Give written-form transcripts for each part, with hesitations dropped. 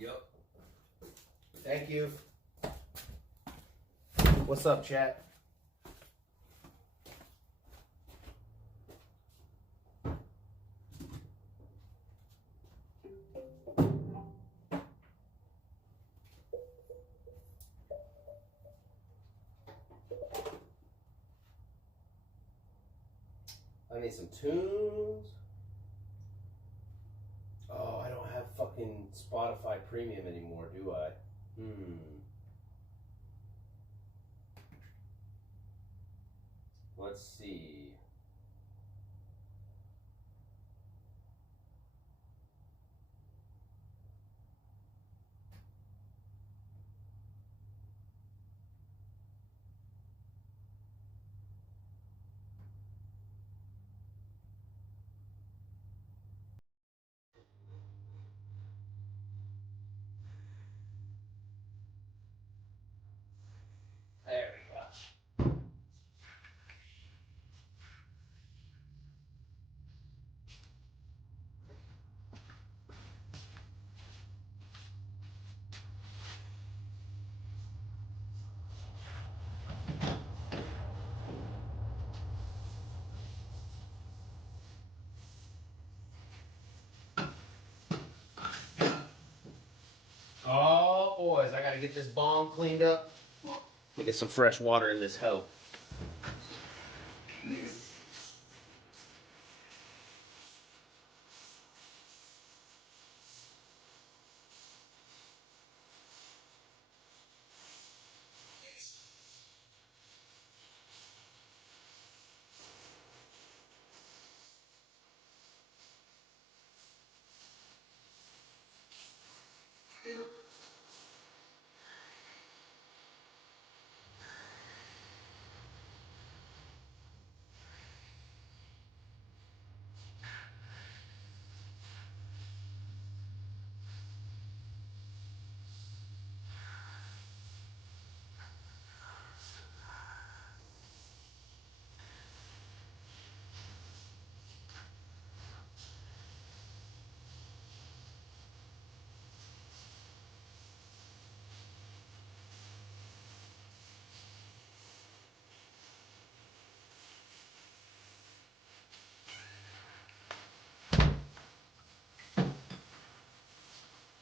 Yep. Thank you. What's up, chat? I need some tunes. Oh, I don't have fucking Spotify Premium anymore, do I? Let's see. There we go. Oh, boys, I gotta get this bong cleaned up. Let me get some fresh water in this hoe.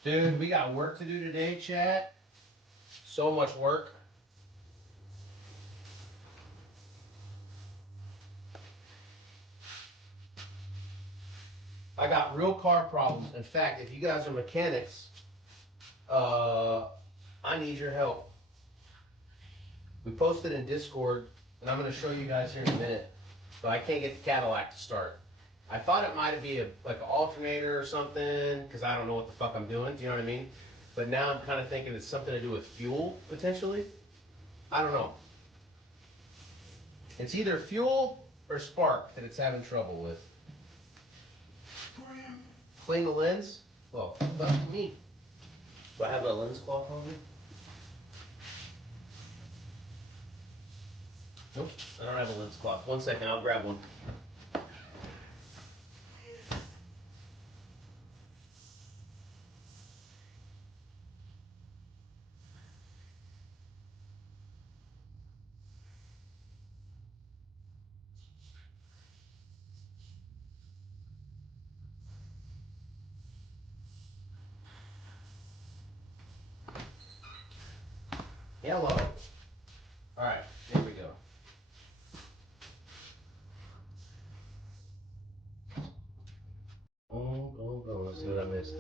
Dude, we got work to do today, chat. So much work. I got real car problems. In fact, if you guys are mechanics, I need your help. We posted in Discord, and I'm going to show you guys here in a minute, but I can't get the Cadillac to start. I thought it might be like an alternator or something, because I don't know what the fuck I'm doing, do you know what I mean? But now I'm kind of thinking it's something to do with fuel, potentially. I don't know. It's either fuel or spark that it's having trouble with. Clean the lens? Well, fuck me. Do I have a lens cloth on me? Nope, I don't have a lens cloth. 1 second, I'll grab one. Hello. All right, here we go. Let's see what I missed.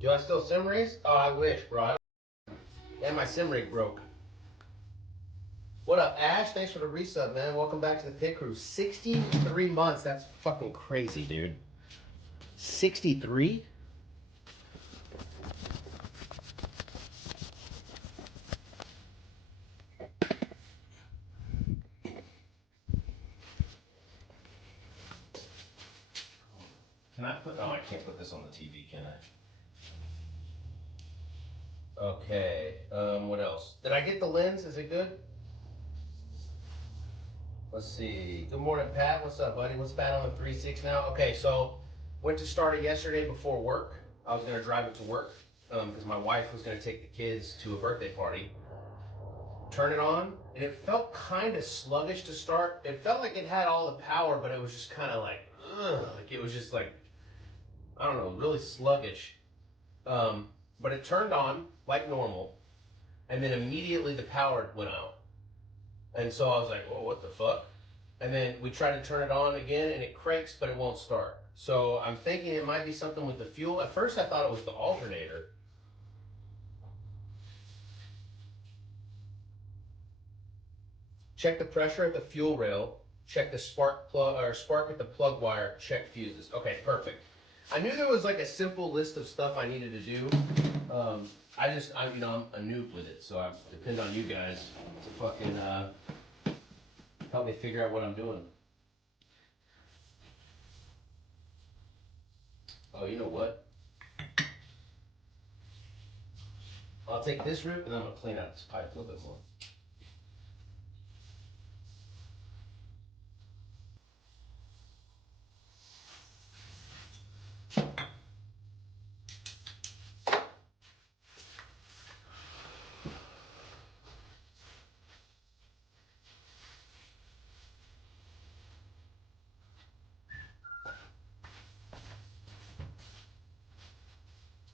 Do I still sim race? Oh, I wish, bro. And my sim rig broke. What up, Ash? Thanks for the resub, man. Welcome back to the pit crew. 63 months. That's fucking crazy, dude. 63? Can I put... Oh, I can't put this on the TV, can I? Okay. What else? Did I get the lens? Is it good? Let's see. Good morning, Pat. What's up, buddy? What's Pat on the 3.6 now? Okay, so went to start it yesterday before work. I was gonna drive it to work. because my wife was going to take the kids to a birthday party. Turn it on, and it felt kind of sluggish to start. It felt like it had all the power, but it was just kind of like, like it was just like, I don't know, really sluggish. But it turned on like normal, and then immediately the power went out. And so I was like, well, what the fuck? And then we tried to turn it on again, and it cranks, but it won't start. So I'm thinking it might be something with the fuel. At first I thought it was the alternator. Check the pressure at the fuel rail. Check the spark plug or spark at the plug wire. Check fuses. Okay, perfect. I knew there was like a simple list of stuff I needed to do. I'm a noob with it, so I depend on you guys to fucking help me figure out what I'm doing. Oh, you know what? I'll take this rip and I'm gonna clean out this pipe a little bit more.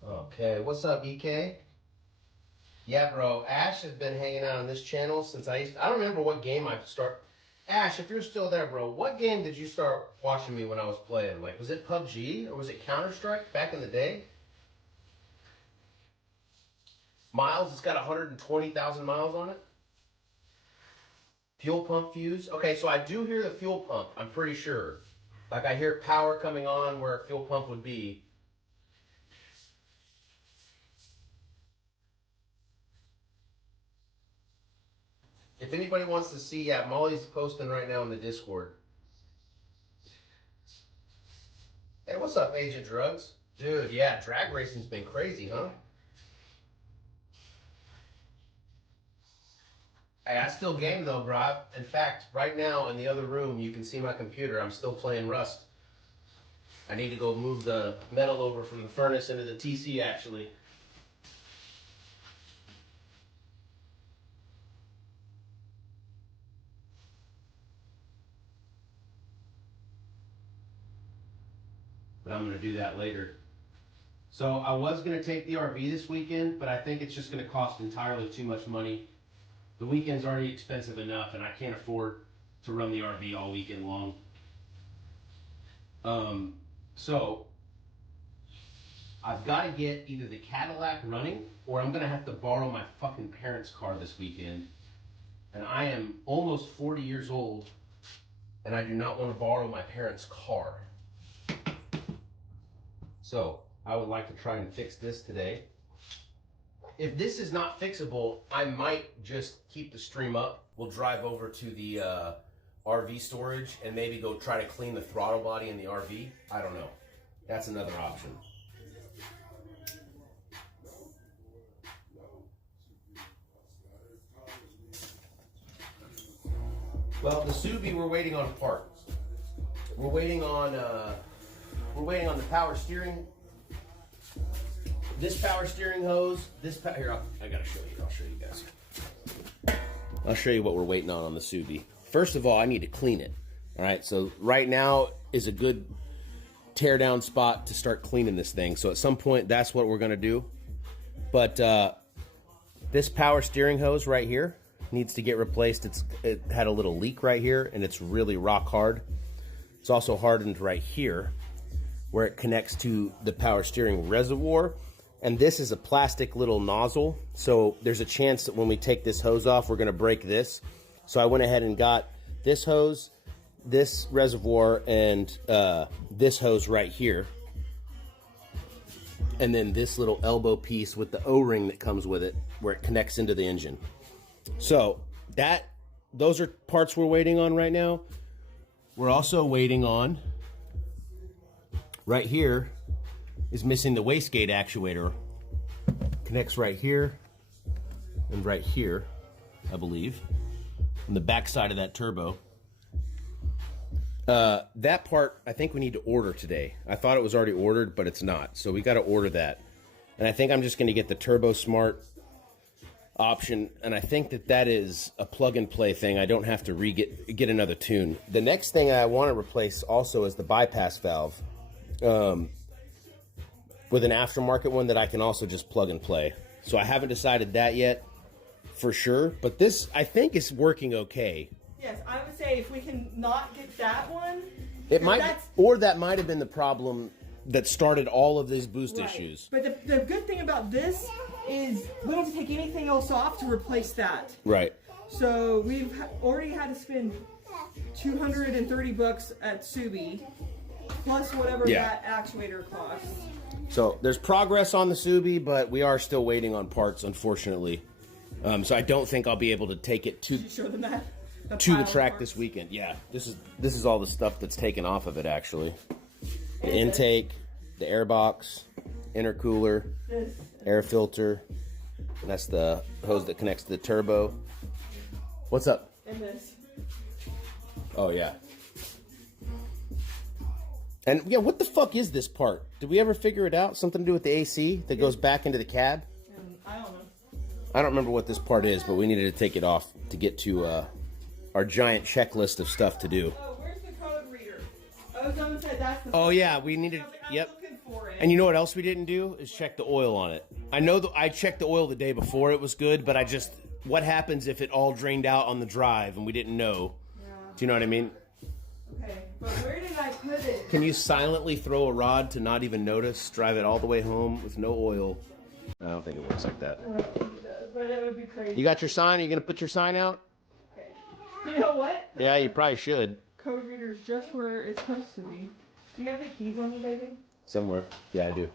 Okay, what's up, EK? Yeah, bro. Ash has been hanging out on this channel since I don't remember what game I start. Ash, if you're still there, bro, what game did you start watching me when I was playing? Like, was it PUBG or was it Counter-Strike back in the day? Miles, it's got 120,000 miles on it. Fuel pump fuse. Okay, so I do hear the fuel pump, I'm pretty sure. Like, I hear power coming on where a fuel pump would be. If anybody wants to see, yeah, Molly's posting right now in the Discord. Hey, what's up, Agent Drugs? Dude, yeah, drag racing's been crazy, huh? Hey, I still game though, bro. In fact, right now in the other room, you can see my computer. I'm still playing Rust. I need to go move the metal over from the furnace into the TC, actually. But I'm going to do that later. So I was going to take the RV this weekend, but I think it's just going to cost entirely too much money. The weekend's already expensive enough, and I can't afford to run the RV all weekend long. So I've got to get either the Cadillac running, or I'm going to have to borrow my fucking parents' car this weekend. And I am almost 40 years old, and I do not want to borrow my parents' car. So I would like to try and fix this today. If this is not fixable, I might just keep the stream up. We'll drive over to the RV storage and maybe go try to clean the throttle body in the RV. I don't know. That's another option. Well, the Subi, we're waiting on parts. We're waiting on the power steering. This power steering hose. Here, I gotta show you. I'll show you guys. I'll show you what we're waiting on the Subi. First of all, I need to clean it. All right. So right now is a good tear down spot to start cleaning this thing. So at some point, that's what we're gonna do. But this power steering hose right here needs to get replaced. It had a little leak right here, and it's really rock hard. It's also hardened right here where it connects to the power steering reservoir. And this is a plastic little nozzle, so there's a chance that when we take this hose off, we're gonna break this. So I went ahead and got this hose, this reservoir, and this hose right here. And then this little elbow piece with the O-ring that comes with it, where it connects into the engine. So those are parts we're waiting on right now. We're also waiting on, right here is missing the wastegate actuator. Connects right here and right here, I believe, on the back side of that turbo. That part, I think we need to order today. I thought it was already ordered, but it's not. So we got to order that. And I think I'm just going to get the Turbo Smart option, and I think that is a plug-and-play thing. I don't have to get another tune. The next thing I want to replace also is the bypass valve with an aftermarket one that I can also just plug and play. So I haven't decided that yet for sure, but this I think is working okay. Yes, I would say if we can not get that one, it might, or that might have been the problem that started all of these boost issues. But the good thing about this is we don't have to take anything else off to replace that. Right. So we've already had to spend $230 at Subi, plus whatever that actuator costs. So there's progress on the Subi, but we are still waiting on parts, unfortunately. So I don't think I'll be able to take it to show them that to the track this weekend. Yeah, this is all the stuff that's taken off of it actually. The intake, the air box, intercooler, air filter, and that's the hose that connects to the turbo. What's up? And this. Oh yeah. And yeah, what the fuck is this part? Did we ever figure it out? Something to do with the AC that goes back into the cab? I don't know. I don't remember what this part is, but we needed to take it off to get to our giant checklist of stuff to do. Oh, where's the code reader? Ozone said that's the Oh yeah, we needed. Yep. And you know what else we didn't do is check the oil on it. I know that I checked the oil the day before it was good, but what happens if it all drained out on the drive and we didn't know? Yeah. Do you know what I mean? Okay, but where did I put it? Can you silently throw a rod to not even notice, drive it all the way home with no oil? I don't think it works like that. I don't think it does, but it would be crazy. You got your sign? Are you going to put your sign out? Okay. You know what? Yeah, you probably should. Code reader is just where it's supposed to be. Do you have the keys on you, baby? Somewhere. Yeah, I do.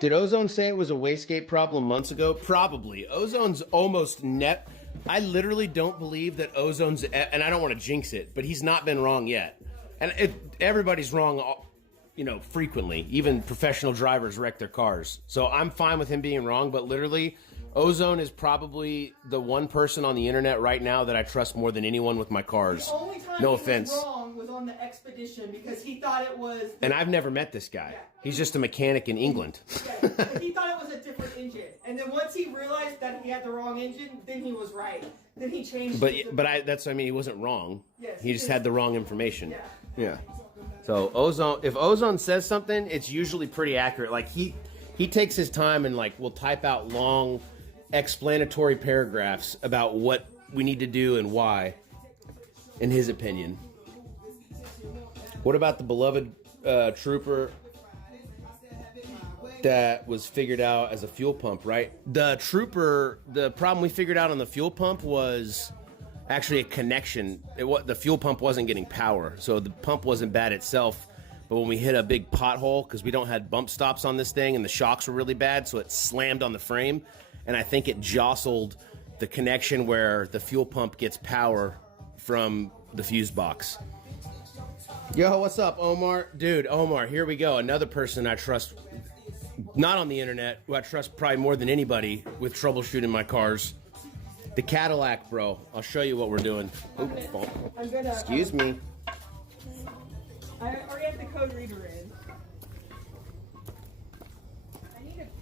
Did Ozone say it was a wastegate problem months ago? Probably. Ozone's almost net. I literally don't believe that Ozone's, and I don't want to jinx it, but he's not been wrong yet. And everybody's wrong, you know, frequently. Even professional drivers wreck their cars. So I'm fine with him being wrong, but literally, Ozone is probably the one person on the internet right now that I trust more than anyone with my cars. The only time no he offense. was wrong was on the Expedition because he thought it was... And I've never met this guy. Yeah. He's just a mechanic in England. Yeah, he thought it was a different engine. And then once he realized that he had the wrong engine, then he was right. Then he changed he wasn't wrong. Yes, he just had the wrong information. Yeah. Yeah. So if Ozone says something, it's usually pretty accurate. Like he takes his time and like will type out long explanatory paragraphs about what we need to do and why, in his opinion. What about the beloved Trooper that was figured out as a fuel pump, right? The Trooper, the problem we figured out on the fuel pump was actually a connection. The fuel pump wasn't getting power, so the pump wasn't bad itself. But when we hit a big pothole, because we don't have bump stops on this thing, and the shocks were really bad, so it slammed on the frame, and I think it jostled the connection where the fuel pump gets power from the fuse box. Yo, what's up, Omar? Dude, Omar, here we go. Another person I trust, not on the internet, who I trust probably more than anybody with troubleshooting my cars. The Cadillac, bro. I'll show you what we're doing. Excuse me. I already have the code reader in.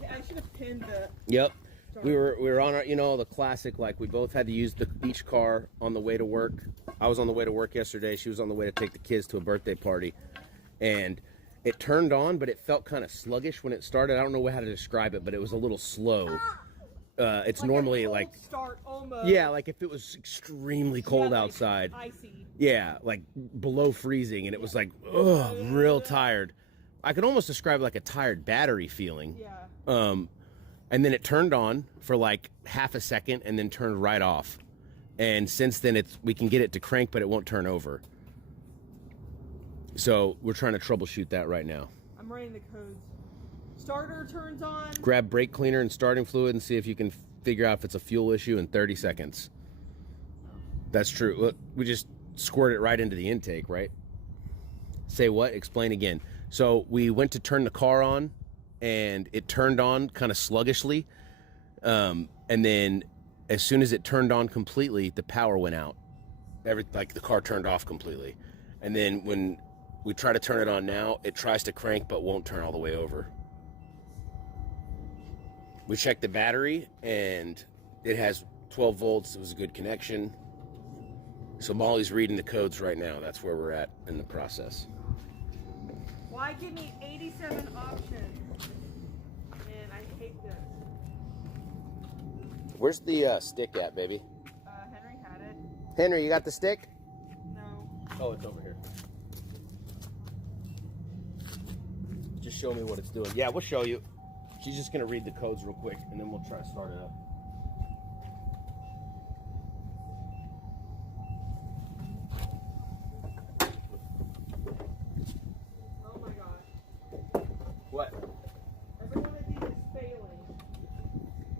I should have pinned the... Yep. We were on our, you know, the classic, like we both had to use each car on the way to work. I was on the way to work yesterday. She was on the way to take the kids to a birthday party. And it turned on, but it felt kind of sluggish when it started. I don't know how to describe it, but it was a little slow. It's like normally like... Start almost. Yeah, like if it was extremely cold outside. Icy. Yeah, like below freezing. And it was like, ugh, real tired. I could almost describe it like a tired battery feeling. Yeah. And then it turned on for like half a second and then turned right off. And since then, we can get it to crank, but it won't turn over. So we're trying to troubleshoot that right now. I'm writing the codes. Starter turns on. Grab brake cleaner and starting fluid and see if you can figure out if it's a fuel issue in 30 seconds. That's true. Look, we just squirt it right into the intake, right? Say what? Explain again. So we went to turn the car on, and it turned on kind of sluggishly. And then as soon as it turned on completely, the power went out. Like the car turned off completely. And then when we try to turn it on now, it tries to crank but won't turn all the way over. We checked the battery and it has 12 volts. It was a good connection. So Molly's reading the codes right now. That's where we're at in the process. Why give me 87 options? Man, I hate this. Where's the stick at, baby? Henry had it. Henry, you got the stick? No. Oh, it's over here. Just show me what it's doing. Yeah, we'll show you. She's just going to read the codes real quick, and then we'll try to start it up. Oh my god. What? Every one of these is failing.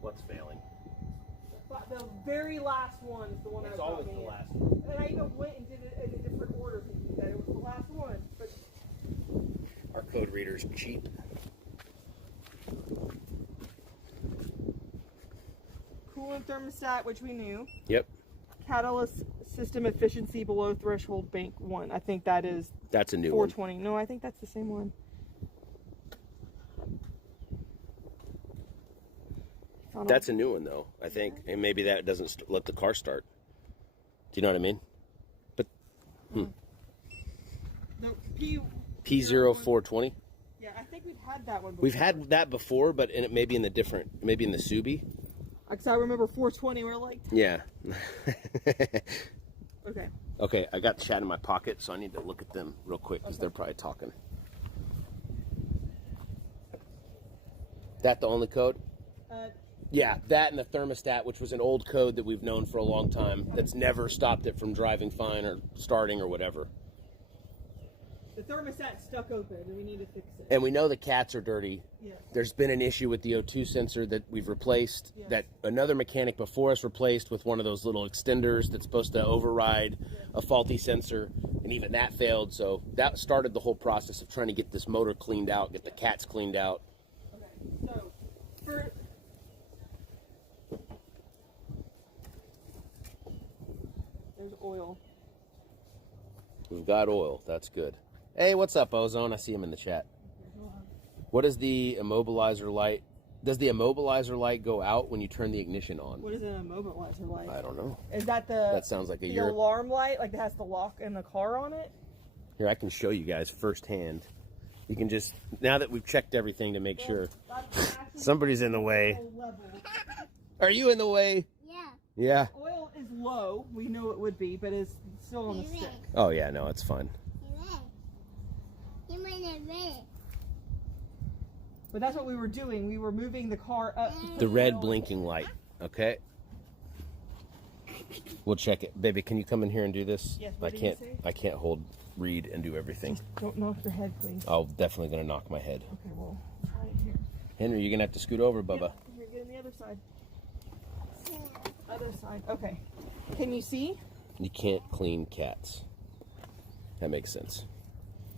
What's failing? But the very last one is the one It's that always got me the in. last one. And I even went and did it in a different order thinking that it was the last one. But Our code reader's cheap. coolant thermostat, which we knew. Yep. Catalyst system efficiency below threshold bank 1. I think that is That's a new one. 420. No, I think that's the same one. That's a new one, though, I think. And maybe that doesn't let the car start. Do you know what I mean? But, No, P0420? Yeah, I think we've had that one before. We've had that before, but it may be in the different, maybe in the Subi. Because I remember 420, we're like... Yeah. Okay. Okay, I got the chat in my pocket, so I need to look at them real quick, because they're probably talking. That the only code? Yeah, that and the thermostat, which was an old code that we've known for a long time, that's never stopped it from driving fine or starting or whatever. The thermostat's stuck open, and we need to fix it. And we know the cats are dirty. Yes. There's been an issue with the O2 sensor that we've replaced, Yes. that another mechanic before us replaced with one of those little extenders that's supposed to override a faulty sensor, and even that failed. So that started the whole process of trying to get this motor cleaned out, get the cats cleaned out. Okay, so, for... There's oil. We've got oil. That's good. Hey, what's up, Ozone? I see him in the chat. What is the immobilizer light? Does the immobilizer light go out when you turn the ignition on? What is an immobilizer light? I don't know. Is that the... That sounds like a the alarm light, like that has the lock in the car on it? Here, I can show you guys firsthand. You can just, now that we've checked everything to make sure. Somebody's in the way. Are you in the way? Yeah. Yeah. Oil is low. We know it would be, but it's still on the stick. Oh, yeah, no, it's fine. But that's what we were doing. We were moving the car up. To put The red oil. blinking light, okay? We'll check it. Baby, can you come in here and do this? Yes, what did you say? I can't hold, read, and do everything. Don't knock your head, please. I'm definitely going to knock my head. Okay, well, try it here. Henry, you're going to have to scoot over, Bubba. Yeah, here, get on the other side. Other side. Okay. Can you see? You can't clean cats. That makes sense.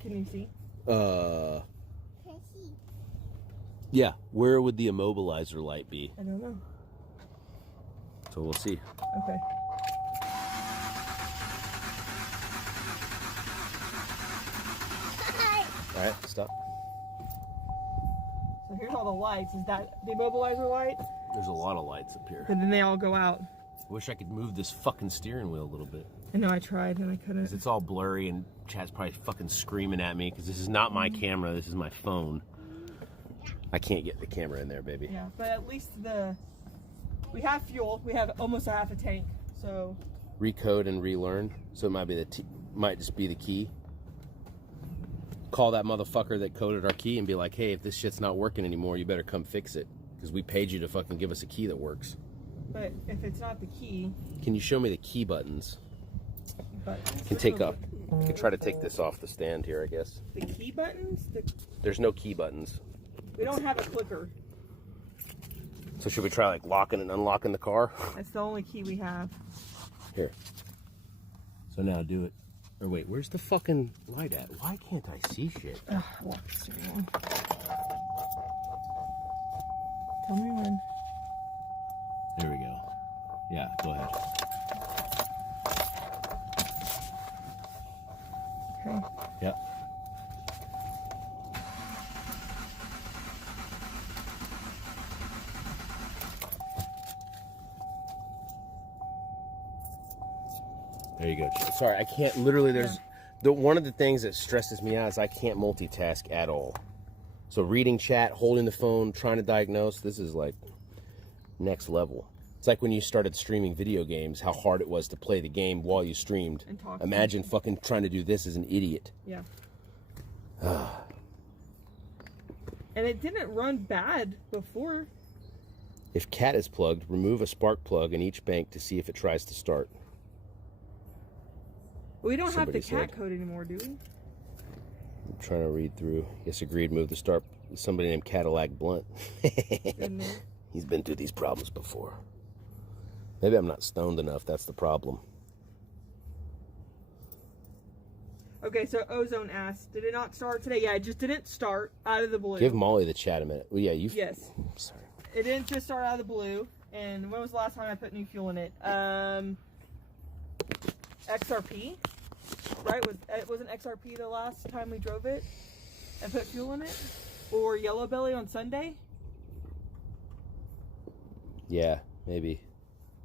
Can you see? Yeah, where would the immobilizer light be? I don't know. So we'll see. Okay. All right, stop. So here's all the lights. Is that the immobilizer light? There's a lot of lights up here. And then they all go out. Wish I could move this fucking steering wheel a little bit. I know I tried and I couldn't. It's all blurry and Chad's probably fucking screaming at me because this is not my camera, this is my phone. I can't get the camera in there, baby. Yeah, but at least we have fuel. We have almost a half a tank. So Recode and relearn. So it might be might just be the key. Call that motherfucker that coded our key and be like, hey, if this shit's not working anymore, you better come fix it. Because we paid you to fucking give us a key that works. but if it's not the key, Can you show me the key buttons? but Can take up. I can try to take this off the stand here, I guess. the key buttons, There's no key buttons. we don't have a clicker. So should we try like locking and unlocking the car? That's the only key we have. Here. So now do it. Or wait, where's the fucking light at? Why can't I see shit? Ugh, lock the steering wheel. Tell me when. There we go. Yeah, go ahead. There you go. Sorry, I can't. Literally, there's one of the things that stresses me out is I can't multitask at all. So reading chat, holding the phone, trying to diagnose. This is like next level. It's like when you started streaming video games, how hard it was to play the game while you streamed. And talk. Imagine fucking trying to do this as an idiot. Yeah. And it didn't run bad before. If cat is plugged, remove a spark plug in each bank to see if it tries to start. We don't have the Somebody cat said. code anymore, do we? I'm trying to read through. Yes, agreed. Move the start. Somebody named Cadillac Blunt. He's been through these problems before. Maybe I'm not stoned enough. That's the problem. Okay, so Ozone asked, did it not start today? Yeah, it just didn't start out of the blue. Give Molly the chat a minute. Well, yeah, you. Yes. Sorry. It didn't just start out of the blue. And when was the last time I put new fuel in it? XRP, right? Wasn't XRP the last time we drove it and put fuel in it? Or Yellow Belly on Sunday? Yeah, maybe.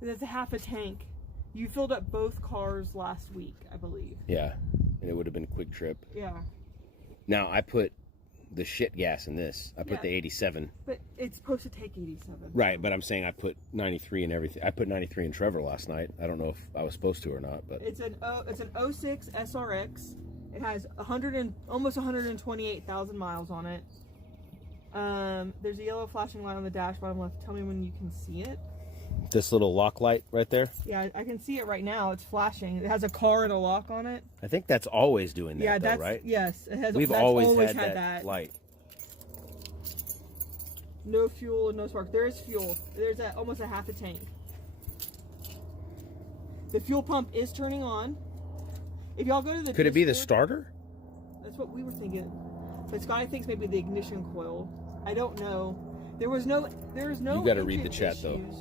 That's a half a tank. You filled up both cars last week, I believe. Yeah, and it would have been a quick trip. Yeah. Now, I put the shit gas in this. I put the 87. But it's supposed to take 87. Right, but I'm saying I put 93 and everything. I put 93 in Trevor last night. I don't know if I was supposed to or not, but It's an 06 SRX. It has almost 128,000 miles on it. There's a yellow flashing light on the dash bottom left. Tell me when you can see it. this little lock light right there. Yeah, I can see it right now. It's flashing. It has a car and a lock on it. I think that's always doing that, Yeah, though, that's right? yes. It has. We've that's always had that light. No fuel and no spark. There is fuel. There's almost a half a tank. The fuel pump is turning on. If y'all go to the Could it be the Discord- starter? That's what we were thinking. But Scotty thinks maybe the ignition coil. I don't know. There is no. You gotta read the engine chat, though. issues.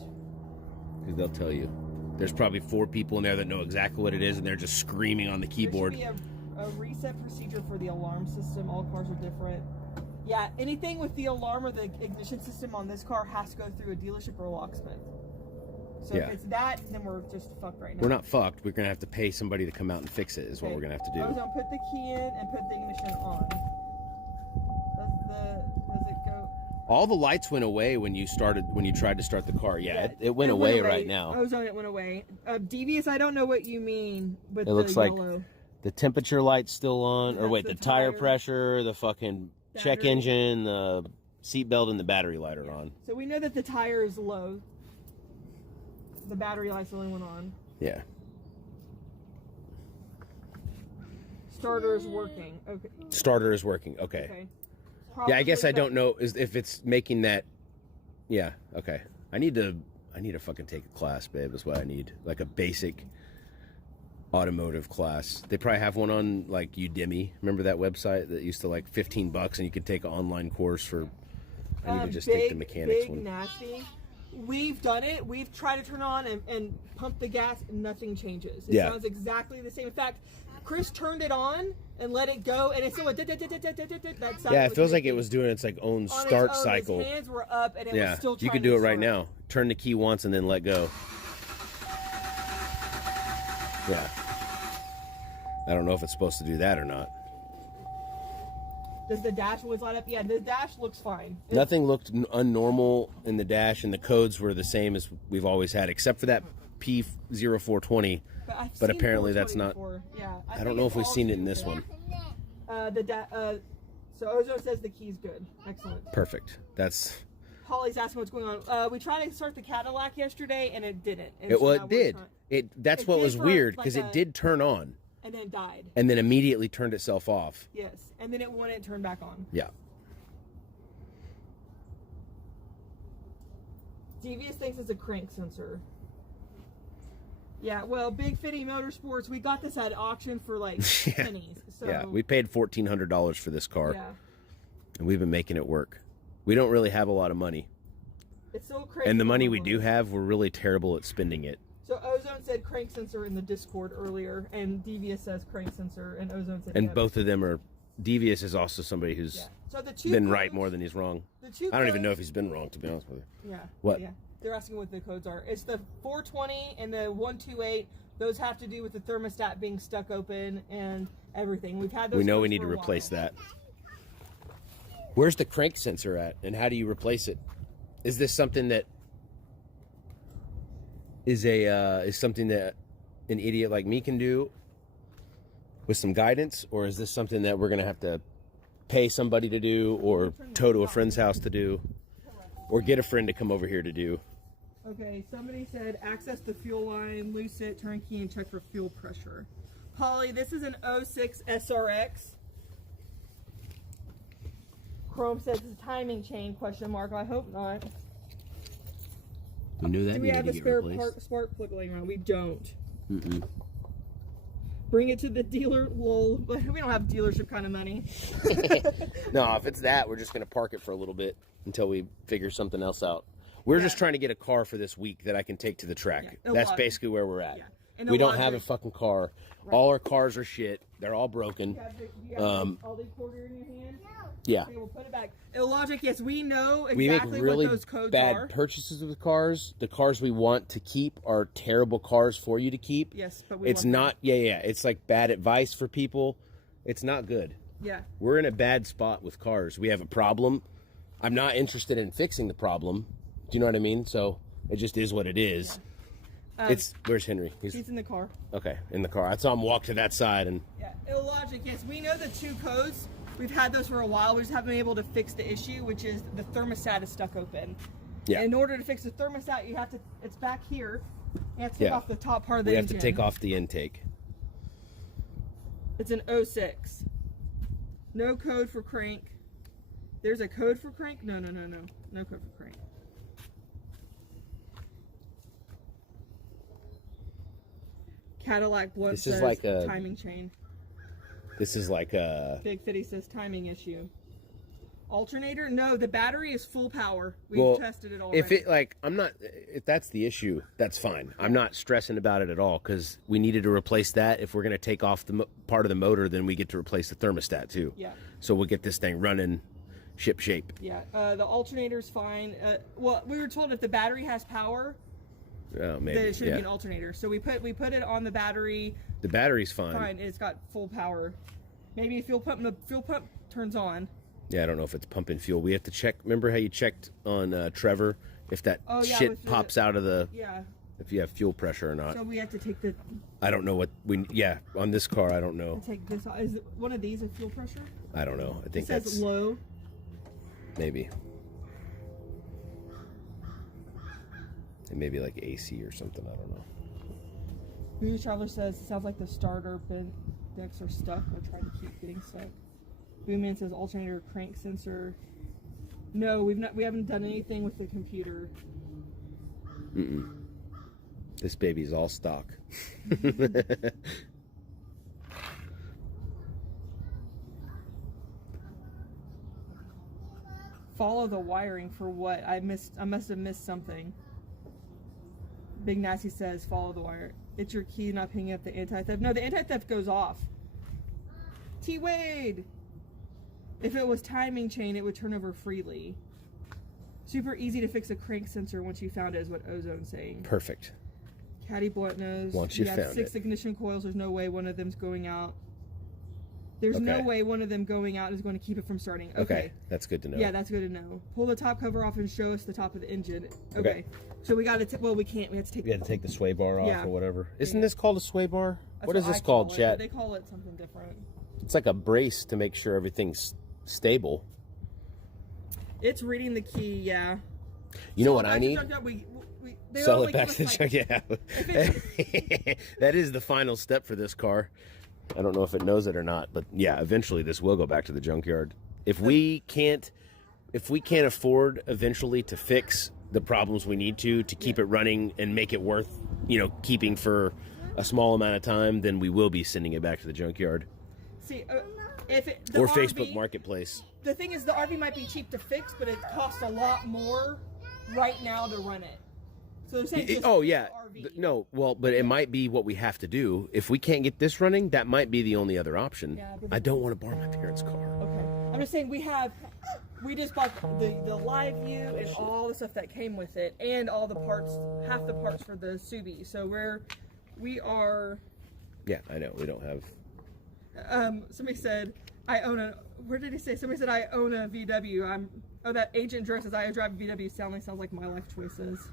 Because they'll tell you. There's probably 4 people in there that know exactly what it is, and they're just screaming on the keyboard. There should be a reset procedure for the alarm system. All cars are different. Yeah, anything with the alarm or the ignition system on this car has to go through a dealership or a locksmith. So Yeah. if it's that, then we're just fucked right now. We're not fucked. We're going to have to pay somebody to come out and fix it, is what Okay. we're going to have to I was do. gonna put the key in and put the ignition on. Does it go? All the lights went away when you tried to start the car. Yeah, it went away right now. Ozone, it went away. Devious, I don't know what you mean, but It looks like yellow. the temperature light's still on. Or That's wait, the the tire tire. pressure, the fucking check Battery. engine, the seatbelt, and the battery light are on. So we know that the tire is low. The battery light's the only one on. Yeah. Starter is working. Okay. Starter is working. Okay. Okay. Yeah, I guess Probably I don't know if it's making that. Yeah. Okay. I need to fucking take a class, babe. That's what I need. Like a basic automotive class. They probably have one on like Udemy. Remember that website that used to like $15 and you could take an online course for. I need to just take the mechanics one. Nasty. We've done it. We've tried to turn on and pump the gas. And nothing changes. It Yeah. sounds exactly the same. In fact, Chris turned it on and let it go, and it still went. That sound Yeah, it feels like it was doing its like own on start its own. cycle. His hands were up, and it Yeah, was still. you trying could to do it right start. now. Turn the key once and then let go. Yeah. I don't know if it's supposed to do that or not. Does the dash always light up? Yeah, the dash looks fine. Nothing looked unnormal in the dash, and the codes were the same as we've always had, except for that P0420. I've But seen apparently that's 424. not. Yeah, I think don't know it's if we've all seen it in stupid. this one. So Ozo says the key's good. Excellent. Perfect. That's. Holly's asking what's going on. We tried to start the Cadillac yesterday, and it didn't. And It, so well, now it we're did. trying- That's It what did was for, weird like, because a- it did turn on and then died. and then immediately turned itself off. Yes, and then it wouldn't turn back on. Yeah. Devious thinks it's a crank sensor. Yeah, well, Big Fitty Motorsports, we got this at auction for like pennies. So Yeah. We paid $1,400 for this car, yeah, and we've been making it work. We don't really have a lot of money, it's so crazy. and the money we do have, we're really terrible at spending it. So Ozone said crank sensor in the Discord earlier, and Devious says crank sensor, and Ozone said And yeah. both of them are Devious is also somebody who's So the two been codes, right more than he's wrong. The two I don't even codes- know if he's been wrong, to be honest with you. Yeah. What? Yeah. They're asking what the codes are. It's the 420 and the 128. Those have to do with the thermostat being stuck open and everything. We've had those. We know we codes need for to a replace while. that. Where's the crank sensor at, and how do you replace it? Is this something that is something that an idiot like me can do with some guidance, or is this something that we're gonna have to pay somebody to do, or tow to a friend's house to do, or get a friend to come over here to do? Okay, somebody said access the fuel line, loose it, turn key, and check for fuel pressure. Polly, this is an 06 SRX. Chrome says it's a timing chain, question mark. I hope not. We knew that Do we needed have to a get spare replaced. spark plug laying around? We don't. Mm-mm. Bring it to the dealer. Lol. We don't have dealership kind of money. No, if it's that, we're just gonna park it for a little bit until we figure something else out. We're just trying to get a car for this week that I can take to the track. Yeah, That's basically where we're at. Yeah. And We don't Logic- have a fucking car. Right. All our cars are shit. They're all broken. Do you have the Aldi quarter in your hand? Yeah. Okay, we'll put it back. Logic, yes, we know We make exactly really what those codes bad are. purchases with cars. The cars we want to keep are terrible cars for you to keep. Yes, but we It's want not, yeah. It's like bad advice for people. It's not good. them. Yeah. We're in a bad spot with cars. We have a problem. I'm not interested in fixing the problem. Do you know what I mean? So it just is what it is. Where's Henry? He's in the car. Okay, in the car. I saw him walk to that side, and Yeah, Illogic, yes, we know the two codes. We've had those for a while. We just haven't been able to fix the issue, which is the thermostat is stuck open. yeah, In order to fix the thermostat, you have to, it's back here. You have to take Yeah. off the top part of the we have engine. to take off the intake. It's an 06. No code for crank. There's a code for crank? No. No code for crank. Cadillac Blunt This is says like a- timing chain. This is like a. Big Fitty says timing issue. Alternator? No, the battery is full power. We've Well, tested it already. if it like, I'm not. If that's the issue, that's fine. I'm not stressing about it at all because we needed to replace that. If we're gonna take off the part of the motor, then we get to replace the thermostat too. Yeah. So we'll get this thing running, ship shape. Yeah, the alternator's fine. Well, we were told if the battery has power, Oh, maybe. then it should yeah. be an alternator. So we put it on the battery. The battery's fine. Fine, it's got full power. Maybe if the fuel pump turns on. Yeah, I don't know if it's pumping fuel. We have to check. Remember how you checked on Trevor if that shit with the- pops out of the Yeah. if you have fuel pressure or not. So we have to take the I don't know what we. Yeah, on this car, I don't know. take this. Is it one of these a fuel pressure? I don't know. I think It says that's low. maybe. It may be like AC or something. I don't know. Booze Traveler says it sounds like the starter decks are stuck. I'll try to keep getting stuck. Boomman says alternator crank sensor. No, we haven't done anything with the computer. This baby's all stock. Follow the wiring for what? I must have missed something. Big Nasty says follow the wire. It's your key not picking up the anti-theft. No, the anti-theft goes off. T-Wade! If it was timing chain, it would turn over freely. Super easy to fix a crank sensor once you found it, is what Ozone's saying. Perfect. Caddie Blunt knows. Once you We have found 6 it. ignition coils. There's no way one of them's going out. There's no Okay. way one of them going out is going to keep it from starting. Okay. That's good to know. Yeah, that's good to know. Pull the top cover off and show us the top of the engine. Okay. Okay. So we got to, well, we can't. We have to take We had to take the sway bar off Yeah. or whatever. Isn't Yeah. this called a sway bar? That's What is I this called, call it, chat? but They call it something different. It's like a brace to make sure everything's stable. It's reading the key, yeah. You know So what back I to need? junkyard, they Sell only it back give to the us, truck. Yeah. That is the final step for this car. I don't know if it knows it or not, but yeah, eventually this will go back to the junkyard. If we can't afford eventually to fix the problems we need to keep it running and make it worth, keeping for a small amount of time, then we will be sending it back to the junkyard See, if it, the or RV, Facebook Marketplace. The thing is, the RV might be cheap to fix, but it costs a lot more right now to run it. So they're saying just Oh yeah, RV. no. Well, but it might be what we have to do. If we can't get this running, that might be the only other option. Yeah, but I don't want to borrow my parents' car. Okay. I'm just saying we just bought the live view and all the stuff that came with it, and all the parts, half the parts for the Subi. So we are. Yeah, I know. We don't have. Somebody said I own a. Where did he say? Somebody said I own a VW. That agent Drew says I drive a VW. Sounds like my life choices.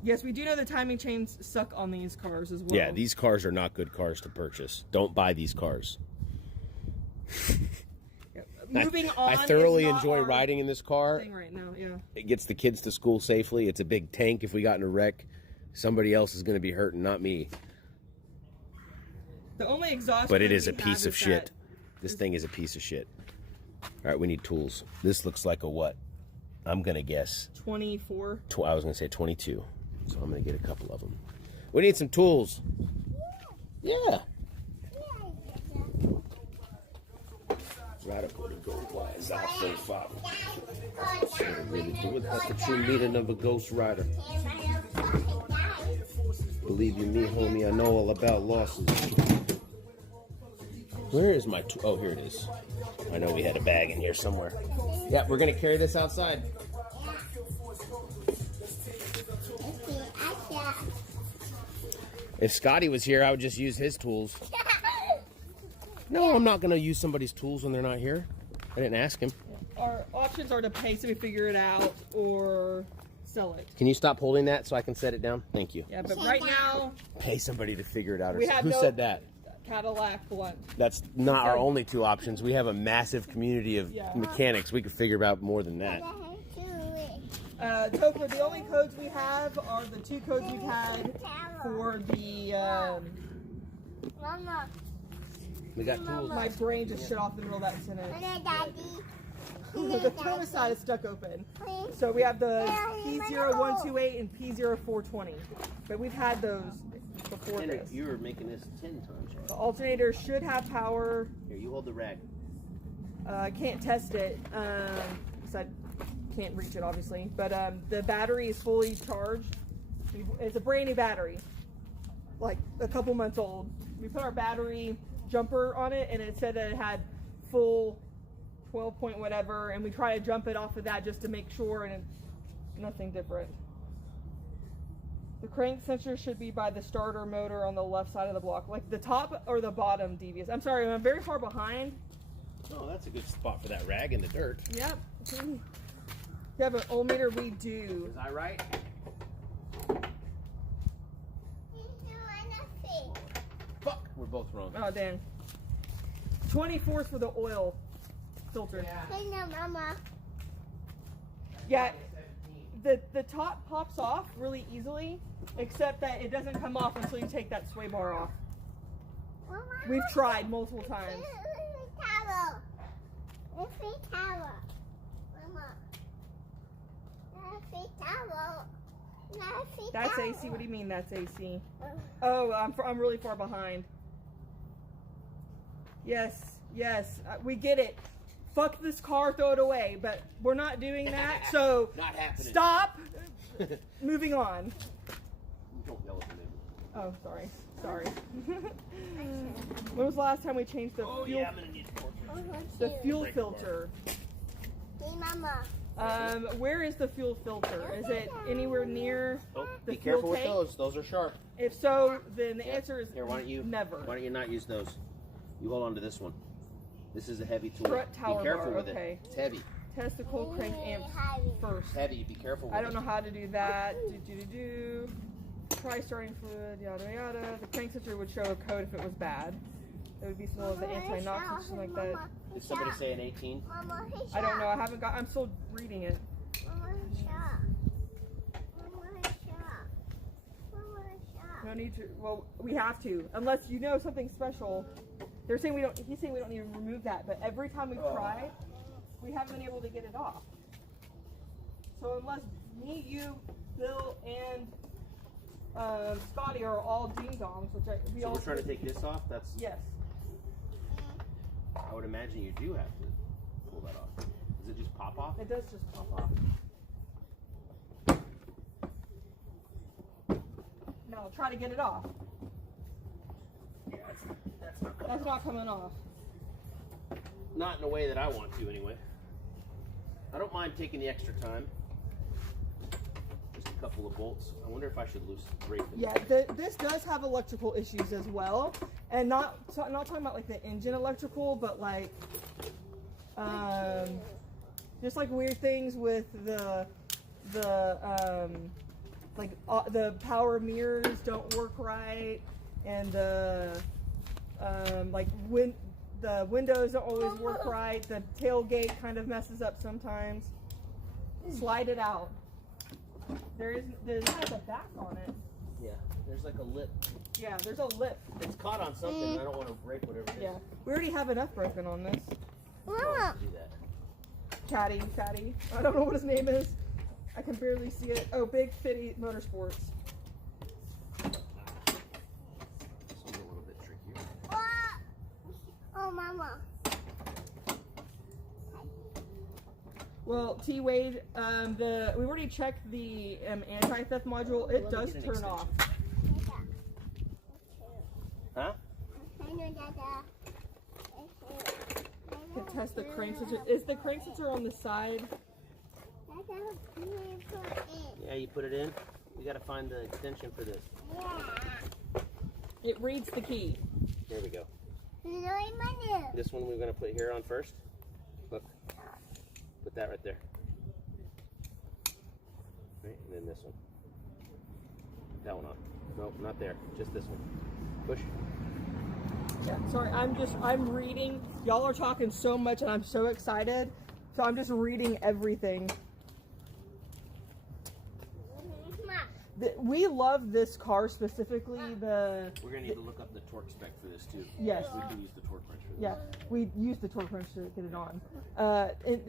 Yes, we do know the timing chains suck on these cars as well. Yeah, these cars are not good cars to purchase. Don't buy these cars. Moving on. I thoroughly is not enjoy our riding in this car. thing right now, yeah. It gets the kids to school safely. It's a big tank. If we got in a wreck, somebody else is going to be hurting, not me. The only exhaust. But it fan is a we have piece of is shit. that- This thing is a piece of shit. All right, we need tools. This looks like a what? I'm going to guess. 24. I was going to say 22. So I'm going to get a couple of them. We need some tools. Yeah. Radical to go wise out 35. Really do it. That's the true meaning of a ghost rider. Believe you me, homie, I know all about losses. Where is my oh, here it is. I know we had a bag in here somewhere. Yeah, we're going to carry this outside. If Scotty was here, I would just use his tools. No, I'm not going to use somebody's tools when they're not here. I didn't ask him. Our options are to pay so we figure it out or sell it. Can you stop holding that so I can set it down? Thank you. Yeah, but right now Pay somebody to figure it out. Or we have who no said that? Cadillac blunt. That's not our only two options. We have a massive community of Yeah. mechanics. We could figure out more than that. Topher, the only codes we have are the two codes we've had for the. Mama. We got tools. My brain just shut off in the middle of that sentence. Daddy. The thermostat is stuck open. So we have the P0128 and P0420. But we've had those before this. You were making this 10 times, The alternator should have power. Here, you hold the rag. I can't test it because I can't reach it, obviously. But the battery is fully charged. It's a brand new battery, like a couple months old. We put our battery jumper on it, and it said that it had full 12 point whatever, and we try to jump it off of that just to make sure, and it's nothing different. The crank sensor should be by the starter motor on the left side of the block, like the top or the bottom, devious. I'm sorry, I'm very far behind. Oh, that's a good spot for that rag in the dirt. Yep. You have an odometer, we do. Was I right? Fuck, we're both wrong. Oh, dang. 24 for the oil filter. Hey, no, Mama. Yeah, the top pops off really easily, except that it doesn't come off until you take that sway bar off. Mama. We've tried multiple times. Towel. Towel. Mama. Towel. That's AC. What do you mean that's AC? Oh, I'm really far behind. Yes, we get it. Fuck this car, throw it away. But we're not doing that, so Not happening. stop. Moving on. Don't yell at me. Oh, sorry. When was the last time we changed the Oh, fuel? yeah, I'm gonna need The fuel filter. Hey, Mama. Where is the fuel filter? Is it anywhere near Oh, the be fuel careful with tank? those. Those are sharp. If so, then the answer is Here, why don't you? never. Why don't you not use those? You hold on to this one. This is a heavy tool. Front tower be careful bar, with okay. it. It's heavy. Test the cold crank amp first. It's heavy. Be careful with it. I don't know how to do that. Try starting fluid, yada yada. The crank sensor would show a code if it was bad. It would be some of the anti-knock or something like that. Did somebody say an 18? Mama, hey, I don't know. I'm still reading it. Mama, shop. Mama, shop. Mama, shop. No need to. Well, we have to, unless you know something special. They're saying we don't. He's saying we don't need to remove that, but every time we've tried, we haven't been able to get it off. So unless me, you, Bill, and Scotty are all ding dongs, which we So all. we're trying to take this off? That's. Yes. I would imagine you do have to pull that off. Does it just pop off? It does just pop off. I'll try to get it off. That's not coming off. Not in a way that I want to, anyway. I don't mind taking the extra time. Just a couple of bolts. I wonder if I should break them. Yeah, this does have electrical issues as well, and not talking about like the engine electrical, but like just like weird things with the power mirrors don't work right, and the windows don't always work right. The tailgate kind of messes up sometimes. Slide it out. There's kind of a back on it. Yeah, there's like a lip. Yeah, there's a lip. It's caught on something, and I don't want to break whatever it is. Yeah, we already have enough broken on this. Mama. Do that. Caddie. I don't know what his name is. I can barely see it. Oh, Big Fitty Motorsports. This one's a little bit trickier. Oh, Mama. Well, T Wade, we already checked the anti-theft module. It does turn off. Huh? To test the crank sensor. Is the crank sensor on the side? Yeah, you put it in. We got to find the extension for this. It reads the key. There we go. This one we're going to put here on first. Look. Put that right there. Right, and then this one. That one on. Nope, not there. Just this one. Push. Yeah, sorry, I'm reading. Y'all are talking so much and I'm so excited. So I'm just reading everything. We love this car specifically. We're gonna need to look up the torque spec for this too. Yes. We can use the torque wrench for this. Yeah, we use the torque wrench to get it on.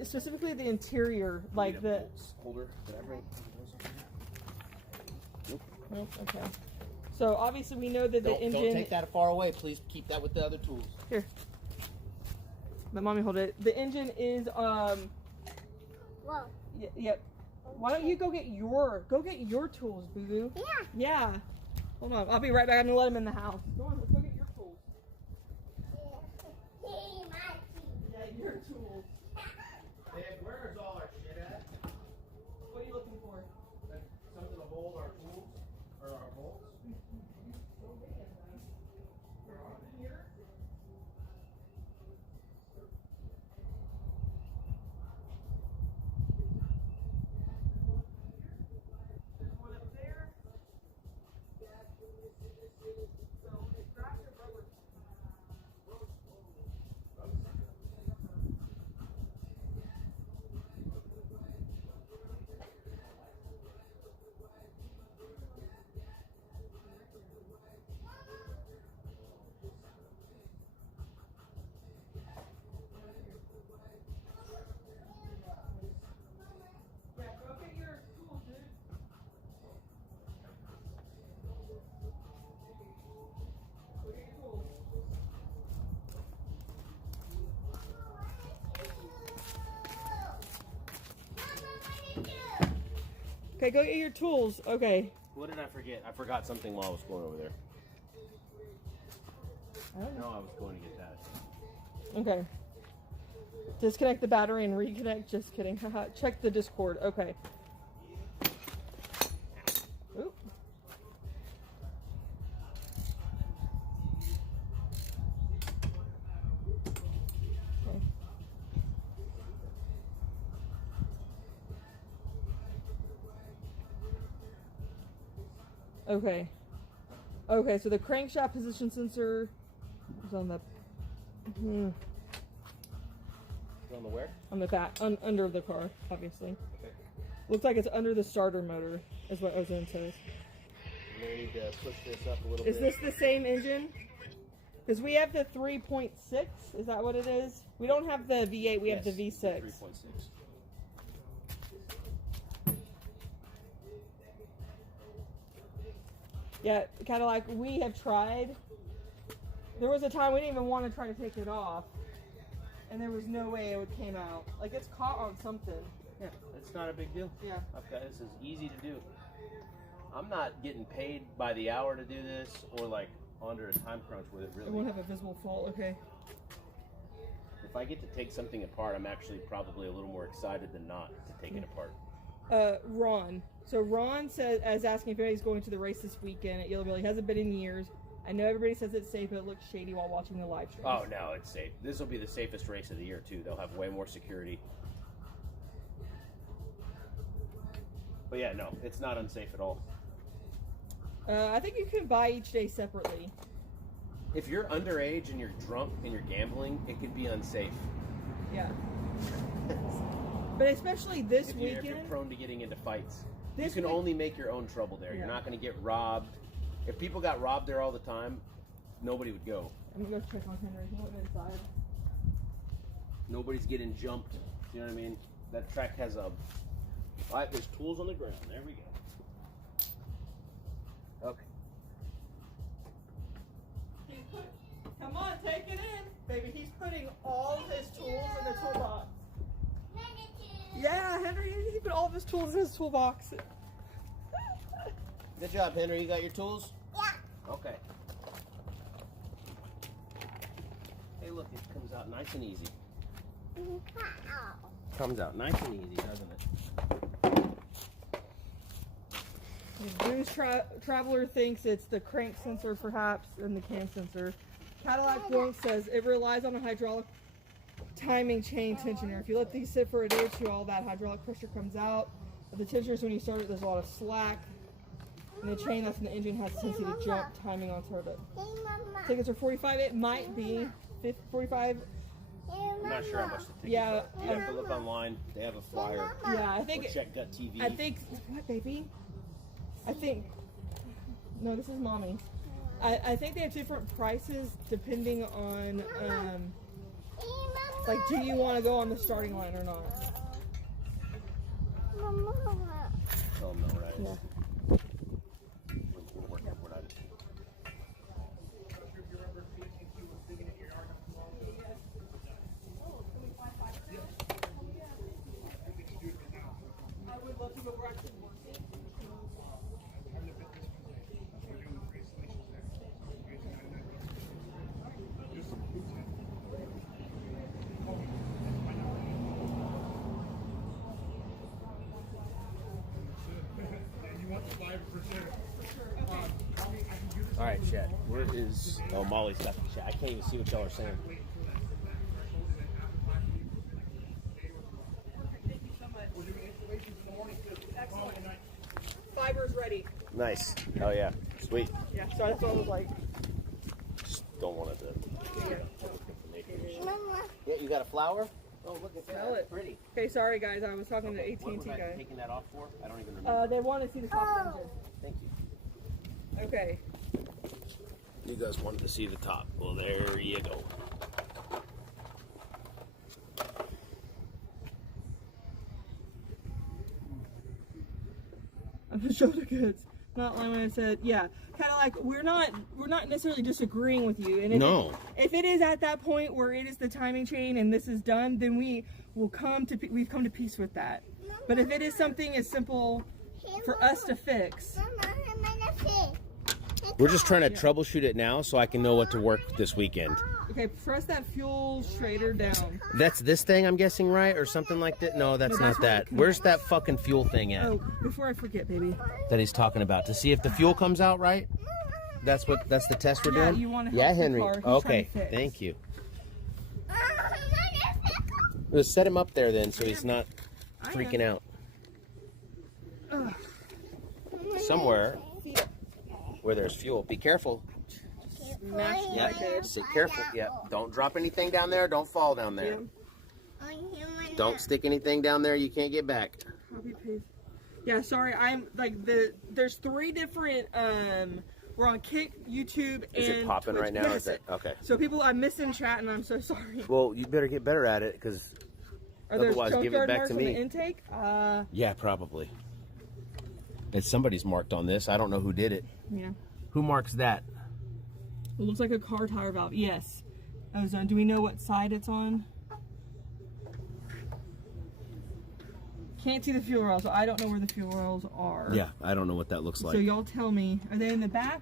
Specifically the interior, like the bolts holder. Did I bring Nope. Nope, okay. So obviously we know that the engine. Don't take that far away. Please keep that with the other tools. Here. Let mommy hold it. The engine is Whoa. Yep. Why don't you go get your tools, Boo Boo? Yeah. Yeah. Hold on. I'll be right back. I'm gonna let him in the house. Go on, let's go get your tools. Yeah, your tools. Hey, where's all our shit at? What are you looking for? Something to hold our tools or our bolts. Here. There's one up there. So grab your rubber. Yeah, go get your tools, dude. Go get your tools. Okay, go get your tools. Okay. What did I forget? I forgot something while I was going over there. I don't know. No, I was going to get that. Okay. Disconnect the battery and reconnect. Just kidding. Haha. Check the Discord. Okay. Oop. Okay. Okay, so the crankshaft position sensor is on the On the where? on the back, under the car, obviously. Okay. Looks like it's under the starter motor, is what Ozone says. I'm going to need to push this up a little Is bit. this the same engine? Because we have the 3.6, is that what it is? We don't have the V8, we have the V6. 3.6. Yeah, Cadillac, we have tried. There was a time we didn't even want to try to take it off. And there was no way it would came out. Like, it's caught on something. Yeah, it's not a big deal. Yeah. This is easy to do. I'm not getting paid by the hour to do this, or like under a time crunch with it. It Really, won't have a visible fault. Okay. if I get to take something apart, I'm actually probably a little more excited than not to take it apart. Ron. So Ron says, as asking if anybody's going to the race this weekend at Yellow Belly. He hasn't been in years. I know everybody says it's safe, but it looks shady while watching the live stream. Oh no, it's safe. This will be the safest race of the year too. They'll have way more security. But yeah, no, it's not unsafe at all. I think you can buy each day separately. If you're underage and you're drunk and you're gambling, it could be unsafe. Yeah. But especially this If weekend. you're prone to getting into fights, you This can week- only make your own trouble there. Yeah. You're not going to get robbed. If people got robbed there all the time, nobody would go. I'm gonna go check on Henry. He went inside. Nobody's getting jumped. You know what I mean? That track has a. There's tools on the ground. There we go. Okay. Come on, take it in, baby. He's putting all his tools in the toolbox. Yeah, Henry, he put all of his tools in his toolbox. Good job, Henry. You got your tools? Yeah. Okay. Hey, look, it comes out nice and easy. Comes out nice and easy, doesn't it? Boo's Traveler thinks it's the crank sensor, perhaps, and the cam sensor. Cadillac Blank says it relies on a hydraulic timing chain tensioner. If you let these sit for a day or two, all that hydraulic pressure comes out. But the tensioners, when you start it, there's a lot of slack. And the chain that's in the engine has a tendency to jump timing onto it. Hey, Mama. Tickets are 45. It might be 45. I'm not sure how much the tickets Yeah, are. You have to look online. They have a flyer. Yeah, I Or think. check Gut TV. I think. What, baby? I think. No, this is mommy. I think they have different prices depending on, like, do you want to go on the starting line or not? Mama. Tell them no, right? Yeah. We'll work out what I did. I would love to go back to All right, Chad. Where is? Oh, Molly's got the chat. I can't even see what y'all are saying. Thank you so much. Excellent. Fiber's ready. Nice. Oh yeah. Sweet. Yeah, so that's what I was like. Just don't want it to. Yeah. Mama. Yeah, you got a flower? Oh, look at that. Smell That's it. pretty. Okay, sorry guys, I was talking to What was AT&T I guy. taking that off for? I don't even remember. They want to see the top engine. Thank you. Okay. You guys wanted to see the top. Well, there you go. I'm gonna show the goods. Not like when I said, yeah, kind of like we're not necessarily disagreeing with you. And if it is at that point where it is the timing chain and this is done, then we've come to peace with that. But if it is something as simple for us to fix, We're just trying to troubleshoot it now so I can know what to work this weekend. okay, press that fuel straighter down. That's this thing, I'm guessing, right? Or something like that? No, that's No, not that's where it that. comes- Where's that fucking fuel thing at Oh, before I forget, baby. that he's talking about? To see if the fuel comes out right? That's the test we're Yeah, doing? you wanna help Yeah, the Henry. car. He's trying Okay, to fix. thank you. Let's set him up there then so he's not freaking out. Somewhere where there's fuel. Be careful. Smash Yeah, like it. sit careful. Yeah, don't drop anything down there. Don't fall down there. Don't stick anything down there you can't get back. Copy paste. Yeah, sorry. I'm like there's 3 different. We're on Kick, YouTube, and Is it popping Twitch. right now? Yes. Is it? Okay. So people, I'm missing chat, and I'm so sorry. Well, you better get better at it because Are there otherwise give it junkyard back marks to on me. the intake? Yeah, probably. It's somebody's marked on this. I don't know who did it. Yeah. Who marks that? It looks like a car tire valve. Yes. Ozone. Do we know what side it's on? Can't see the fuel rails, so I don't know where the fuel rails are. Yeah, I don't know what that looks like. So y'all tell me, are they in the back,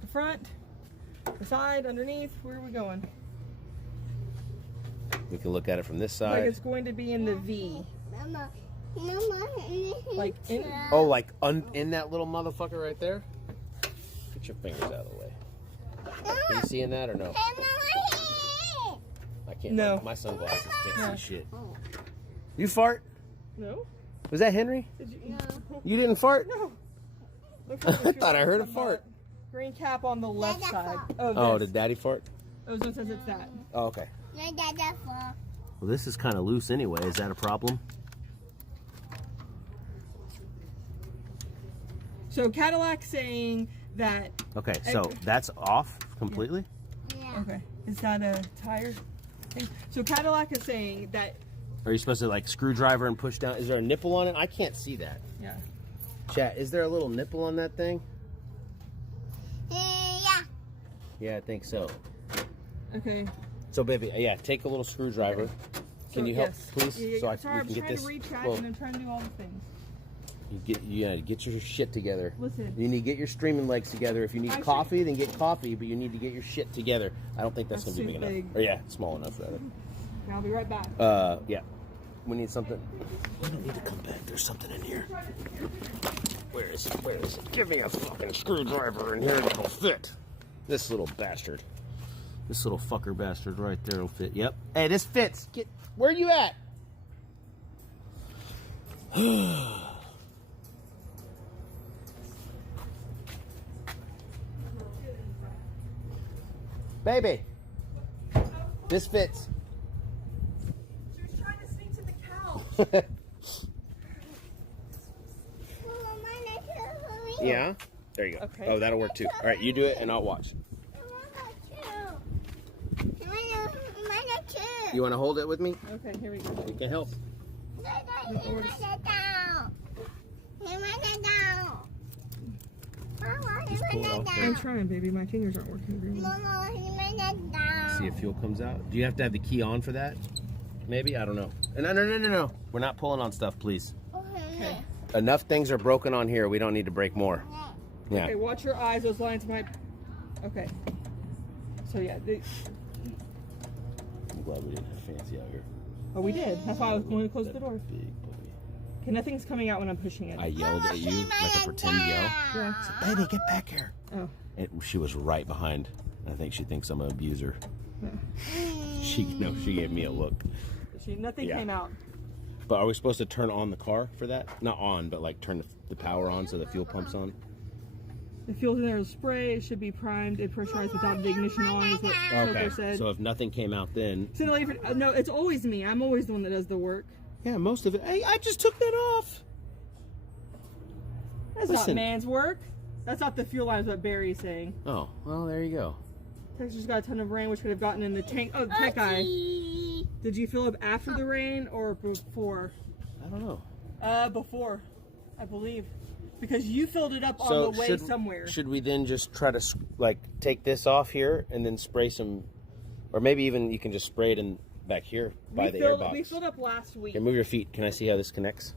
the front, the side, underneath? Where are we going? We can look at it from this side. Like it's going to be in the V. Mama. Like in, Oh, like in that little motherfucker right there? Get your fingers out of the way. Are you seeing that or no? I can't. No. My sunglasses can't No. see shit. You fart? no? Was that Henry? Did you? You didn't fart? No. Look I for the fuel thought I heard a rails on fart. that Green cap on the left side. Oh, this. did Daddy fart? Ozone says it's that. Oh, okay. Well, this is kind of loose anyway. Is that a problem? So Cadillac saying that. Okay, so that's off completely? Okay. Is that a tire thing? So Cadillac is saying that. Are you supposed to like screwdriver and push down? Is there a nipple on it? I can't see that. Yeah. Chat, is there a little nipple on that thing? Yeah. Yeah, I think so. Okay. So, baby, yeah, take a little screwdriver. Can So, you help, yes. please? Yeah, So sorry, we can I'm get trying this. to reach back Well, and I'm trying to do all the things. you gotta get your shit together. Listen. You need to get your streaming legs together. If you need I coffee, then get coffee. But you need to get your shit together. I don't think that's That's gonna be too big enough. big. Or yeah, small enough rather. I'll be right back. Yeah. We need something. We don't need to come back. There's something in here. Where is it? Where is it? Give me a fucking screwdriver in here and it'll fit. This little bastard. This little fucker bastard right there will fit. Yep. Hey, this fits. Get. Where you at? Baby. This fits. She was trying to sneak to the couch. Yeah. There you go. Okay. Oh, that'll work too. All right, you do it and I'll watch. You want to hold it with me? Okay, here we go. You can help. I'm trying, baby. My fingers aren't working very well. See if fuel comes out. Do you have to have the key on for that? Maybe? I don't know. No. We're not pulling on stuff, please. Okay. Enough things are broken on here. We don't need to break more. Yeah. Okay, watch your eyes. Those lines might. Okay. So yeah. I'm glad we didn't have fancy out here. Oh, we did. That's why I was going to close the door. Big boy. Okay, nothing's coming out when I'm pushing it. I yelled at you like a pretend yell. Yeah. Baby, get back here. Oh. And she was right behind. I think she thinks I'm an abuser. Yeah. She gave me a look. Nothing Yeah. came out. But are we supposed to turn on the car for that? Not on, but like turn the power on so the fuel pump's on? The fuel's in there to spray. It should be primed and pressurized without the ignition on, is what Soper said. So if nothing came out then... So no, it's always me. I'm always the one that does the work. Yeah, most of it. Hey, I just took that off. That's not man's work. That's not the fuel line, is what Barry's saying. Oh, well, there you go. Texas got a ton of rain, which could have gotten in the tank. Oh, the tank guy. Did you fill up after the rain or before? I don't know. Before, I believe. Because you filled it up on the way somewhere. Should we then just try to, like, take this off here and then spray some... Or maybe even you can just spray it in back here by the airbox. We filled up last week. Here, move your feet. Can I see how this connects?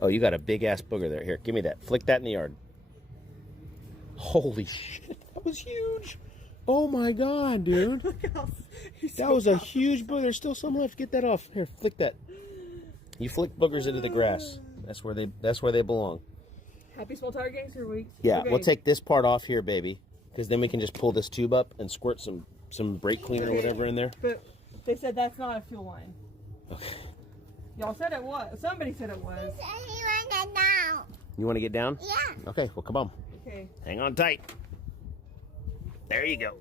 Oh, you got a big-ass booger there. Here, give me that. Flick that in the yard. Holy shit. That was huge. Oh, my God, dude. That was a huge booger. There's still some left. Get that off. Here, flick that. You flick boogers into the grass. That's where they belong. Happy Small Tire Gangster Week. Yeah, Okay. we'll take this part off here, baby. Because then we can just pull this tube up and squirt some brake cleaner or whatever in there. But they said that's not a fuel line. Okay. Y'all said it was. Somebody said it was. You want to get down? Yeah. Okay, well, come on. Okay. Hang on tight. There you go.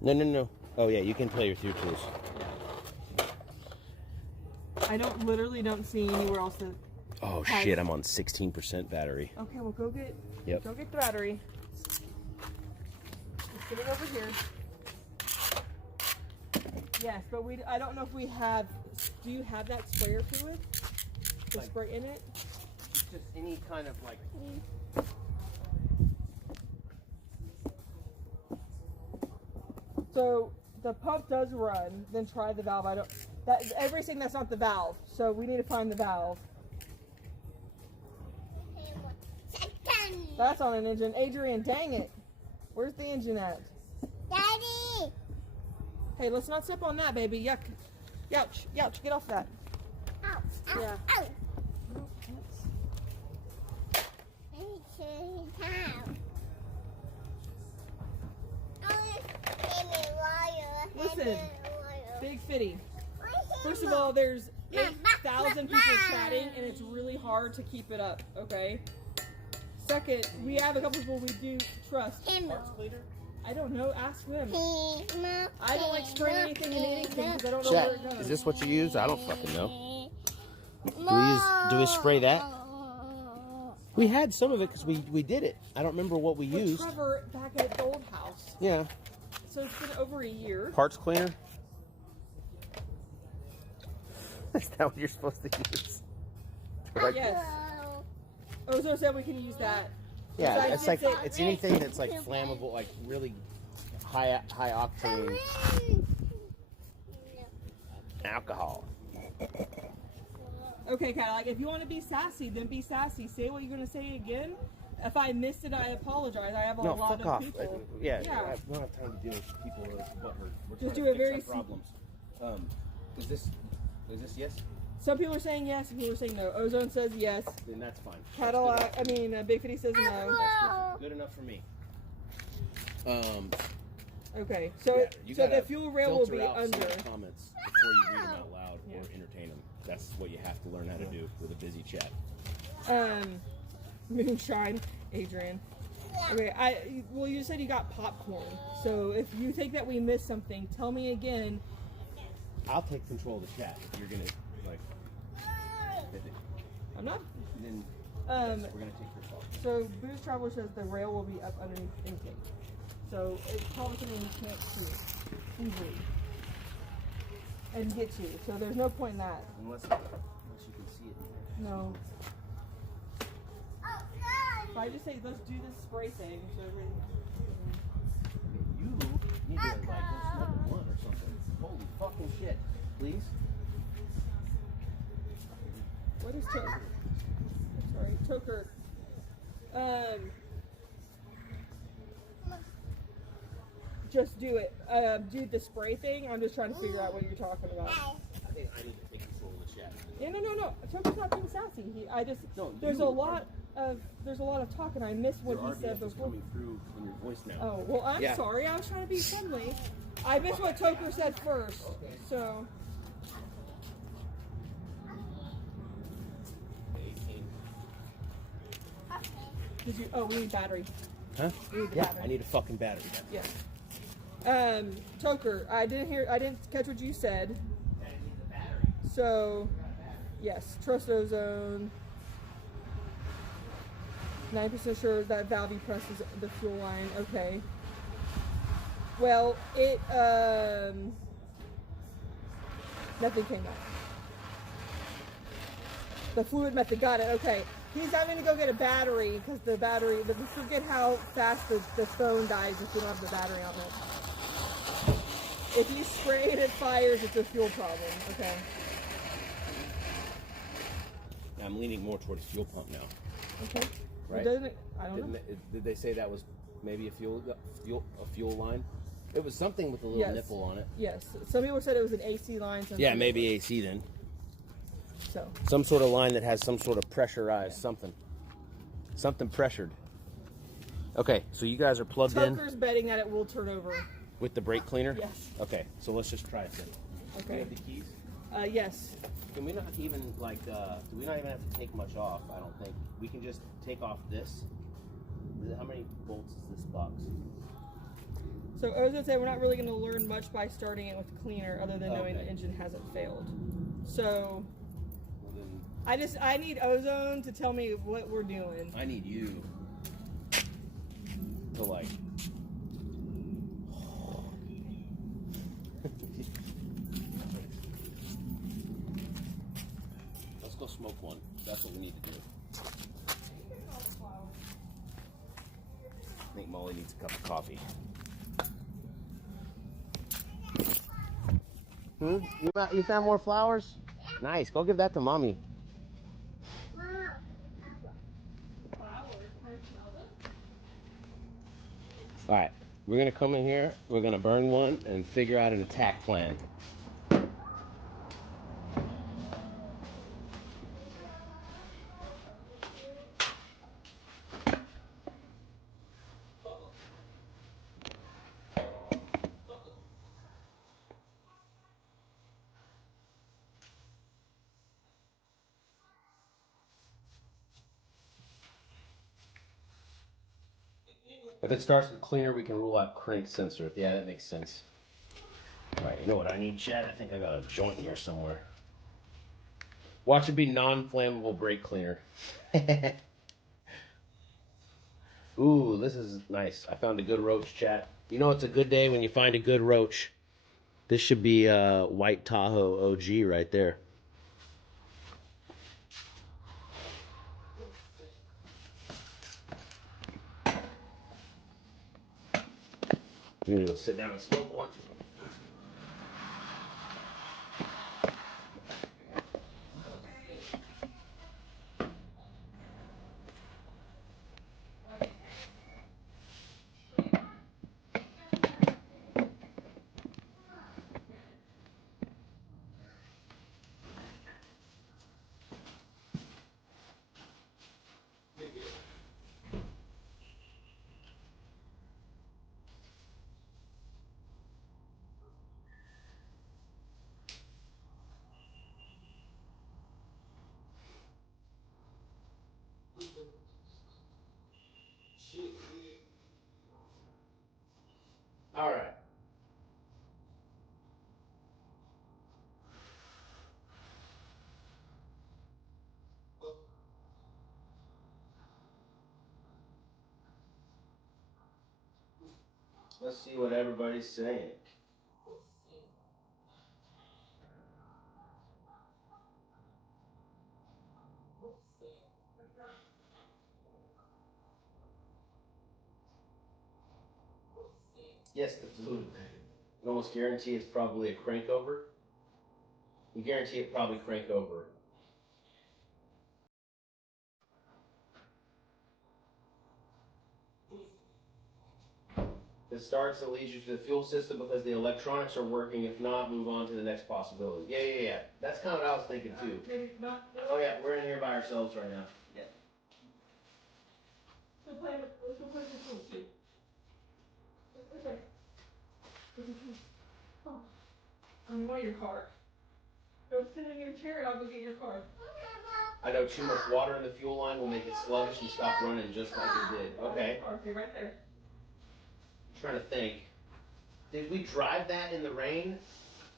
No. Oh, yeah, you can play with your tools. I literally don't see anywhere else that. Oh, shit, I'm on 16% battery. Okay, well go get Yep. the battery. Just get it over here. Yes, but I don't know if we have. Do you have that sprayer fluid to spray in it? Just any kind of like. So the pump does run. Then try the valve. Everybody's saying that's not the valve, so we need to find the valve. That's on an engine. Adrian, dang it. Where's the engine at? Daddy! Hey, let's not step on that, baby. Yuck. Youch. Youch. Get off that. Ow! Ow! Yeah. Ow! Listen, Big Fitty. First of all, there's 8,000 people chatting, and it's really hard to keep it up, okay? Second, we have a couple people we do trust. Parts cleaner? I don't know, ask them. I don't like spraying anything into anything because I don't know Chat, where it goes. is this what you use? I don't fucking know. Do we spray that? We had some of it because we did it. I don't remember what we But used. Trevor, back at the old house. Yeah. So it's been over a year. Parts cleaner? Is that what you're supposed to use? Yes. Ozo said we can use that. Yeah, So I it's did like say- it's anything that's like flammable, like really high octane alcohol. Okay, Cadillac, if you want to be sassy, then be sassy. Say what you're going to say again. If I missed it, I apologize. I have a No, lot fuck of off. people. Yeah, Yeah. we don't have time to deal with people who are butthurt. We're Just trying do to a fix very our sim- problems. Is this yes? Some people are saying yes, some people are saying no. Ozone says yes. Then that's fine. Cadillac, Big Fitty says no. That's good enough for me. Okay, so Yeah, you so the gotta fuel rail will be filter out some under. of the comments before you read them out loud Yeah. or entertain them. That's what you have to learn how to do with a busy chat. Moonshine, Adrian. Okay, well, you said you got popcorn. So if you think that we missed something, tell me again. I'll take control of the chat if you're gonna like. I'm not. Then Um, we're gonna take your fault. So Boost Traveler says the rail will be up underneath intake. So it's probably something we can't see easily and get to. So there's no point in that. Unless you can see it. No. If I just say let's do this spray thing, so everything. You need to like go smoke a blunt or something. Holy fucking shit! Please. What is Toker? Sorry, Toker. Just do it. Do the spray thing. I'm just trying to figure out what you're talking about. I think I need to take control of the chat. Yeah, no. Toker's not being sassy. No, there's you a lot of talk, and I missed what Your he said RBF is before. coming through in your voice now. Oh, well, I'm Yeah. sorry. I was trying to be friendly. I missed what Toker said first. So. Did you? Oh, we need battery. Huh? We need the Yeah, battery. I need a fucking battery. Yes. Toker, I didn't catch what you said. So, yes, trust ozone. 9% sure that valve you press is the fuel line. Okay. Well, nothing came up. The fluid method, got it. Okay. He's having to go get a battery because the battery. But forget how fast the phone dies if you don't have the battery on it. If you spray it, it fires. It's a fuel problem. Okay. I'm leaning more towards fuel pump now. Okay. Right? Doesn't it? I don't know. Did they say that was maybe a fuel line? It was something with a little Yes. nipple on it. Yes. Some people said it was an AC line. some Yeah, people- maybe AC then. So. Some sort of line that has some sort of pressurized something. Something pressured. Okay, so you guys are plugged Toker's in betting that it will turn over. with the brake cleaner? Yes. Okay, so let's just try it then. Do Okay. we have the keys? Yes. Can we not even like do we not even have to take much off? I don't think. We can just take off this. How many bolts is this box? So I was gonna say we're not really gonna learn much by starting it with cleaner, other than knowing Okay. the engine hasn't failed. So Well, then I need ozone to tell me what we're doing. I need you to like. Let's go smoke one. That's what we need to do. I think Molly needs a cup of coffee. food? You found more flowers? Nice. Go give that to mommy. All right. We're going to come in here. We're going to burn one and figure out an attack plan. If it starts with cleaner, we can rule out crank sensor. Yeah, that makes sense. All right, you know what I need, Chad? I think I got a joint here somewhere. Watch it be non-flammable brake cleaner. Ooh, this is nice. I found a good roach, Chad. You know it's a good day when you find a good roach. This should be White Tahoe OG right there. I'm gonna go sit down and smoke one. All right. Let's see what everybody's saying. Yes, the fluid. You almost guarantee it's probably a crank over. You guarantee it probably crank over. If it starts, it leads you to the fuel system because the electronics are working. If not, move on to the next possibility. Yeah. That's kind of what I was thinking too. Oh yeah, we're in here by ourselves right now. Yeah. Let's go play with the tools, too. Okay. I want your car. Go sit in your chair and I'll go get your car. I know too much water in the fuel line will make it sluggish and stop running just like it did. Okay. Okay, right there. I'm trying to think. Did we drive that in the rain?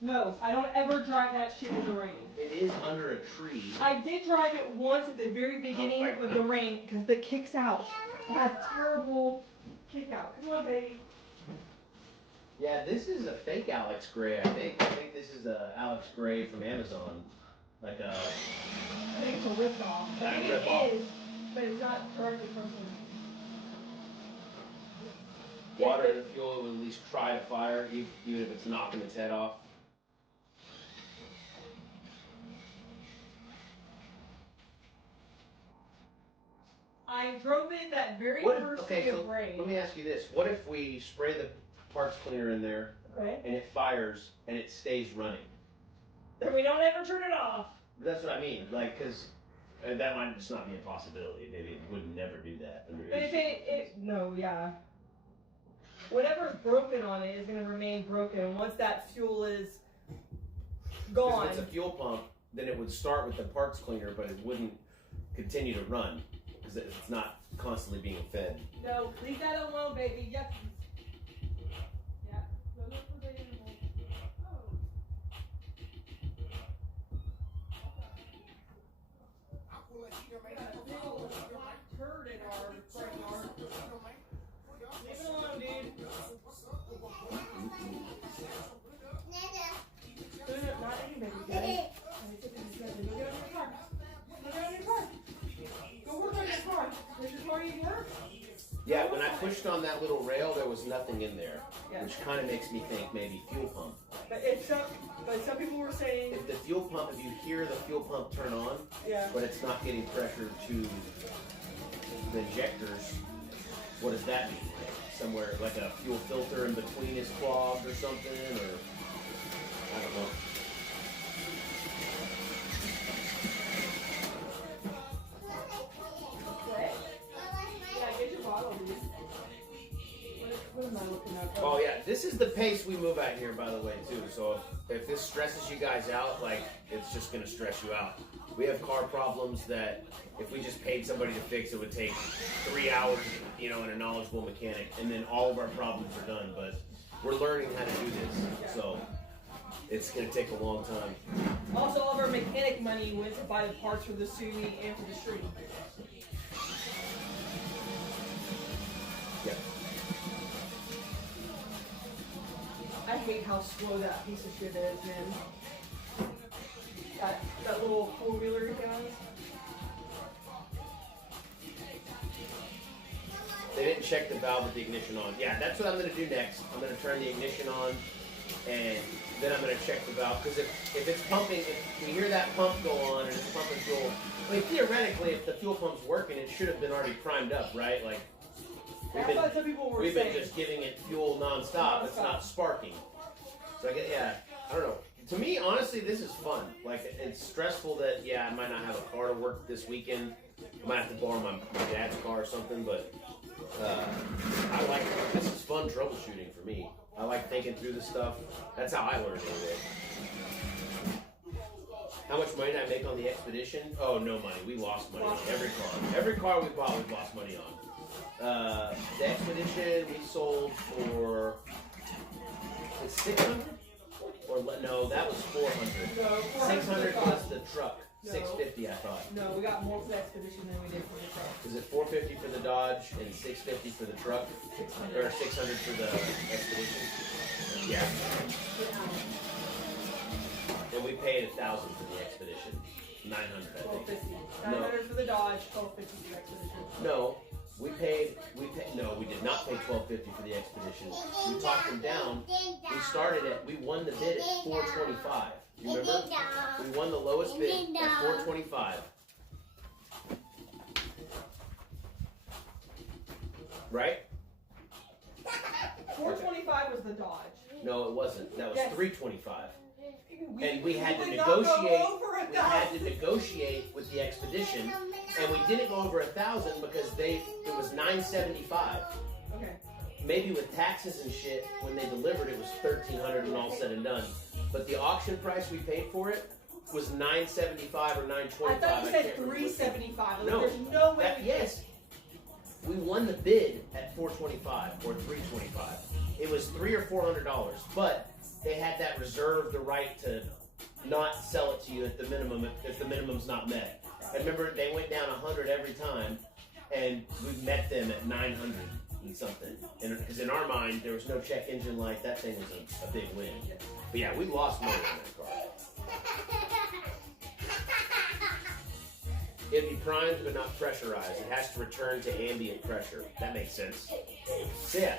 No, I don't ever drive that shit in the rain. It is under a tree. I did drive it once at the very beginning of the rain because it kicks out. It has terrible kick out. Come on, baby. Yeah, this is a fake Alex Gray, I think. I think this is a Alex Gray from Amazon. Like a... I think it's a rip-off. I think it is, but it's not directly from him. Water in the fuel would at least try to fire, even if it's knocking its head off. I drove in that very first day of rain. Let me ask you this. What if we spray the parts cleaner in there, and it fires, and it stays running? Then we don't ever turn it off. That's what I mean. Like, because that might just not be a possibility. Maybe it would never do that. But if no, yeah. Whatever's broken on it is going to remain broken. Once that fuel is gone. If it's a fuel pump, then it would start with the parts cleaner, but it wouldn't continue to run because it's not constantly being fed. No, leave that alone, baby. Yep. Yeah. Go look for the animal. Oh. Turd in our front yard. Leave it alone, dude. Not any baby, guys. Go get on your car. Go get on your car. Go work on your car. Does your car need work? Yeah, when I pushed on that little rail, there was nothing in there, Yeah. which kind of makes me think maybe fuel pump. But some people were saying, If the fuel pump, if you hear the fuel pump turn on, yeah, but it's not getting pressure to the injectors, what does that mean? Somewhere like a fuel filter in between is clogged or something, or I don't know. yeah, get your bottle, dude. What am I looking at? Oh yeah, this is the pace we move at here, by the way, too. So if this stresses you guys out, like, it's just gonna stress you out. We have car problems that if we just paid somebody to fix, it would take 3 hours, you know, and a knowledgeable mechanic, and then all of our problems are done. But we're learning how to do this, so it's gonna take a long time. Also, all of our mechanic money went to buy the parts for the SUV and for the street. Yeah. I hate how slow that piece of shit is, man. That little four-wheeler he has. They didn't check the valve with the ignition on. Yeah, that's what I'm going to do next. I'm going to turn the ignition on, and then I'm going to check the valve. Because if it's pumping, if we hear that pump go on and it's pumping fuel, I mean, theoretically, if the fuel pump's working, it should have been already primed up, right? Like, That's what some people were we've saying. been just giving it fuel nonstop. It's not sparking. So I get, yeah, I don't know. To me, honestly, this is fun. Like, it's stressful that, yeah, I might not have a car to work this weekend. I might have to borrow my dad's car or something, but I like it. This is fun troubleshooting for me. I like thinking through the stuff. That's how I learned anyway. How much money did I make on the Expedition? Oh, no money. We lost money on every car. Every car we bought, we've lost money on. The Expedition we sold for 600? Or no, that was 400. No, 600 was the truck. No. 650, I thought. No, we got more for the Expedition than we did for the truck. Is it 450 for the Dodge and 650 for the truck? 600. Or 600 for the Expedition? Yeah. And we paid 1,000 for the Expedition. 900, I think. 1250. 900 for the Dodge, 1250 for the Expedition. No, we did not pay 1250 for the Expedition. We talked them down. We won the bid at 425. You remember? We won the lowest bid at 425. Right? 425 was the Dodge. No, it wasn't. That was Yes. 325. And we had to would not go negotiate. over We had to 1,000. negotiate with the Expedition, and we didn't go over 1,000 because it was 975. Okay. Maybe with taxes and shit, when they delivered, it was 1,300 and all said and done. But the auction price we paid for it was 975 or 925. I thought you said can't remember. 375. No, There's no way. yes. We won the bid at 425 or 325. It was $300 or $400, but they had that reserved the right to not sell it to you at the minimum if the minimum's not met. I remember they went down 100 every time, and we met them at 900 and something. And because in our mind there was no check engine light, that thing was a big win. But yeah, we lost money on that car. It'd be primed but not pressurized. It has to return to ambient pressure. That makes sense. So yeah,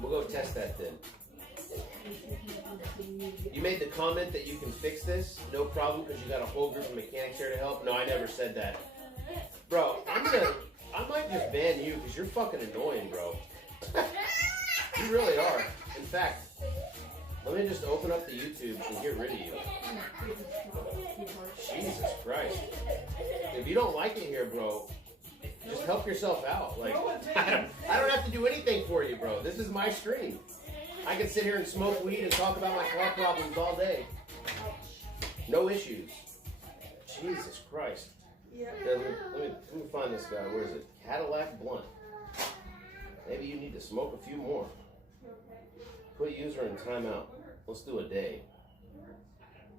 we'll go test that then. You made the comment that you can fix this, no problem, because you got a whole group of mechanics here to help. No, I never said that. Bro, I might just ban you because you're fucking annoying, bro. You really are. In fact, let me just open up the YouTube and get rid of you. Jesus Christ. If you don't like it here, bro, just help yourself out. Like, I don't have to do anything for you, bro. This is my stream. I can sit here and smoke weed and talk about my car problems all day. No issues. Jesus Christ. Yeah. Let me find this guy. Where is it? Cadillac Blunt. Maybe you need to smoke a few more. Put user in timeout. Let's do a day.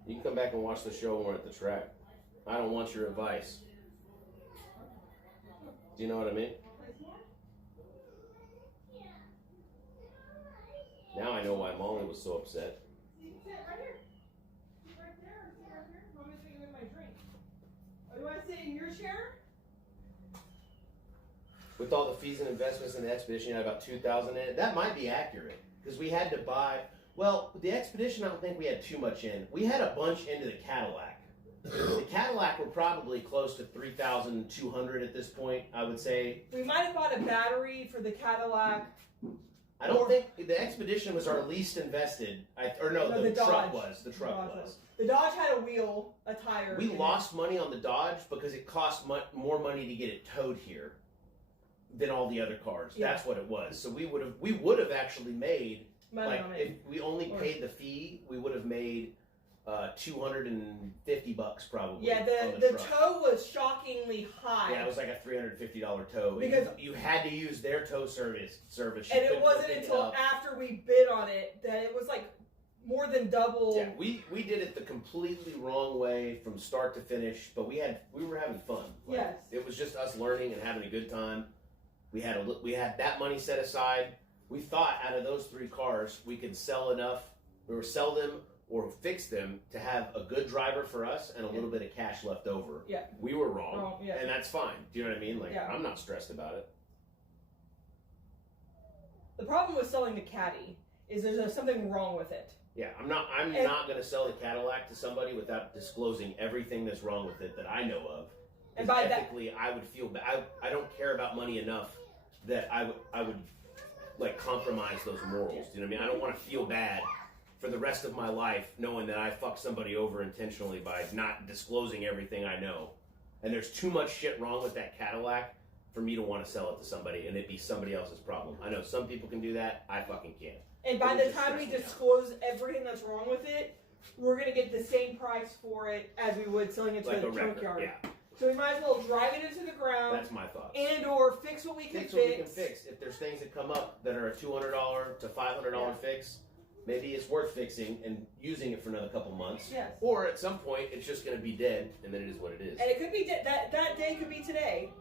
You can come back and watch the show when we're at the track. I don't want your advice. Do you know what I mean? Now I know why Molly was so upset. Do I sit in your chair? with all the fees and investments in the Expedition, you had about 2,000 in it. That might be accurate because we had to buy. Well, the Expedition, I don't think we had too much in. We had a bunch into the Cadillac. The Cadillac were probably close to 3,200 at this point, I would say. We might have bought a battery for the Cadillac. I don't think the Expedition was our least invested. The truck was. The truck was. The Dodge had a wheel, a tire. We lost money on the Dodge because it cost more money to get it towed here than all the other cars. Yeah. That's what it was. So we would have actually made money if we only paid the fee, we would have made $250 probably. Yeah, the tow was shockingly high. Yeah, it was like a $350 tow. Because you had to use their tow service. And it wasn't until after we bid on it that it was like more than double. Yeah, we did it the completely wrong way from start to finish, but we were having fun. Like, yes. It was just us learning and having a good time. We had that money set aside. We thought out of those 3 cars we could sell enough, or sell them or fix them to have a good driver for us and a little bit of cash left over. Yeah. We were wrong. And that's fine. Do you know what I mean? Like, I'm not stressed about it. The problem with selling the Caddie is there's something wrong with it. Yeah, I'm not going to sell the Cadillac to somebody without disclosing everything that's wrong with it that I know of. And by ethically, I would feel bad. I don't care about money enough that I would like compromise those morals. Do you know what I mean? I don't want to feel bad for the rest of my life knowing that I fucked somebody over intentionally by not disclosing everything I know. And there's too much shit wrong with that Cadillac for me to want to sell it to somebody and it be somebody else's problem. I know some people can do that. I fucking can't. And by the time we disclose everything that's wrong with it, we're going to get the same price for it as we would selling it to the junkyard. Yeah. So we might as well drive it into the ground. That's my thought. And or fix what we can fix. What we can fix. If there's things that come up that are a $200 to $500 fix, maybe it's worth fixing and using it for another couple months. Yes. Or at some point, it's just going to be dead, and then it is what it is. And it could be that day could be today.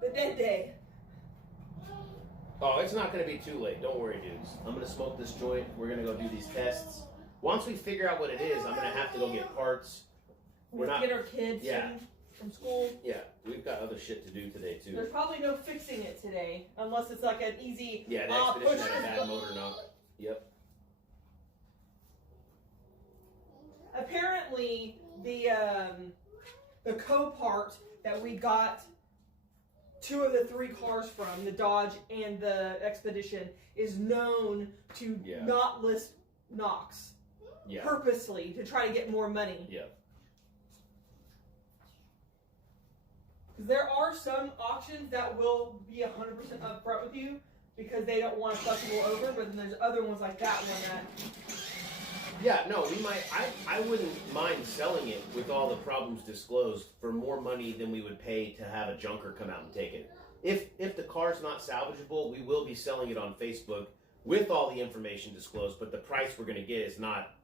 The dead day. Oh, it's not going to be too late. Don't worry, dudes. I'm going to smoke this joint. We're going to go do these tests. Once we figure out what it is, I'm going to have to go get parts. We're not get our kids from school. Yeah, we've got other shit to do today, too. There's probably no fixing it today, unless it's like an easy... Yeah, the Expedition had a bad motor knock. Yep. Apparently, the co-part that we got 2 of the 3 cars from, the Dodge and the Expedition, is known to not list knocks purposely to try to get more money. Yeah. Because there are some auctions that will be 100% upfront with you because they don't want to fuck people over, but then there's other ones like that one that... Yeah, no, we might. I wouldn't mind selling it with all the problems disclosed for more money than we would pay to have a junker come out and take it. If the car's not salvageable, we will be selling it on Facebook with all the information disclosed, but the price we're going to get is not...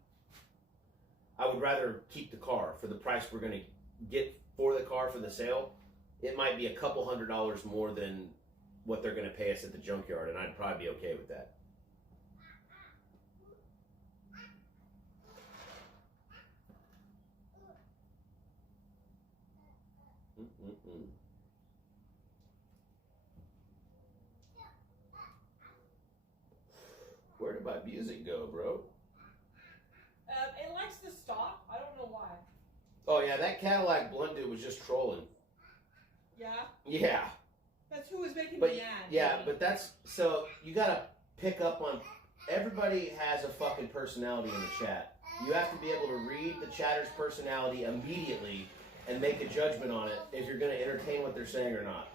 I would rather keep the car for the price we're going to get for the car for the sale. It might be a couple $100 more than what they're going to pay us at the junkyard, and I'd probably be okay with that. Where did my music go, bro? It likes to stop. I don't know why. Oh, yeah, that Cadillac blunt dude was just trolling. Yeah? Yeah. That's who was making me mad. Yeah, but that's... So, you gotta pick up on... Everybody has a fucking personality in the chat. You have to be able to read the chatter's personality immediately and make a judgment on it if you're going to entertain what they're saying or not.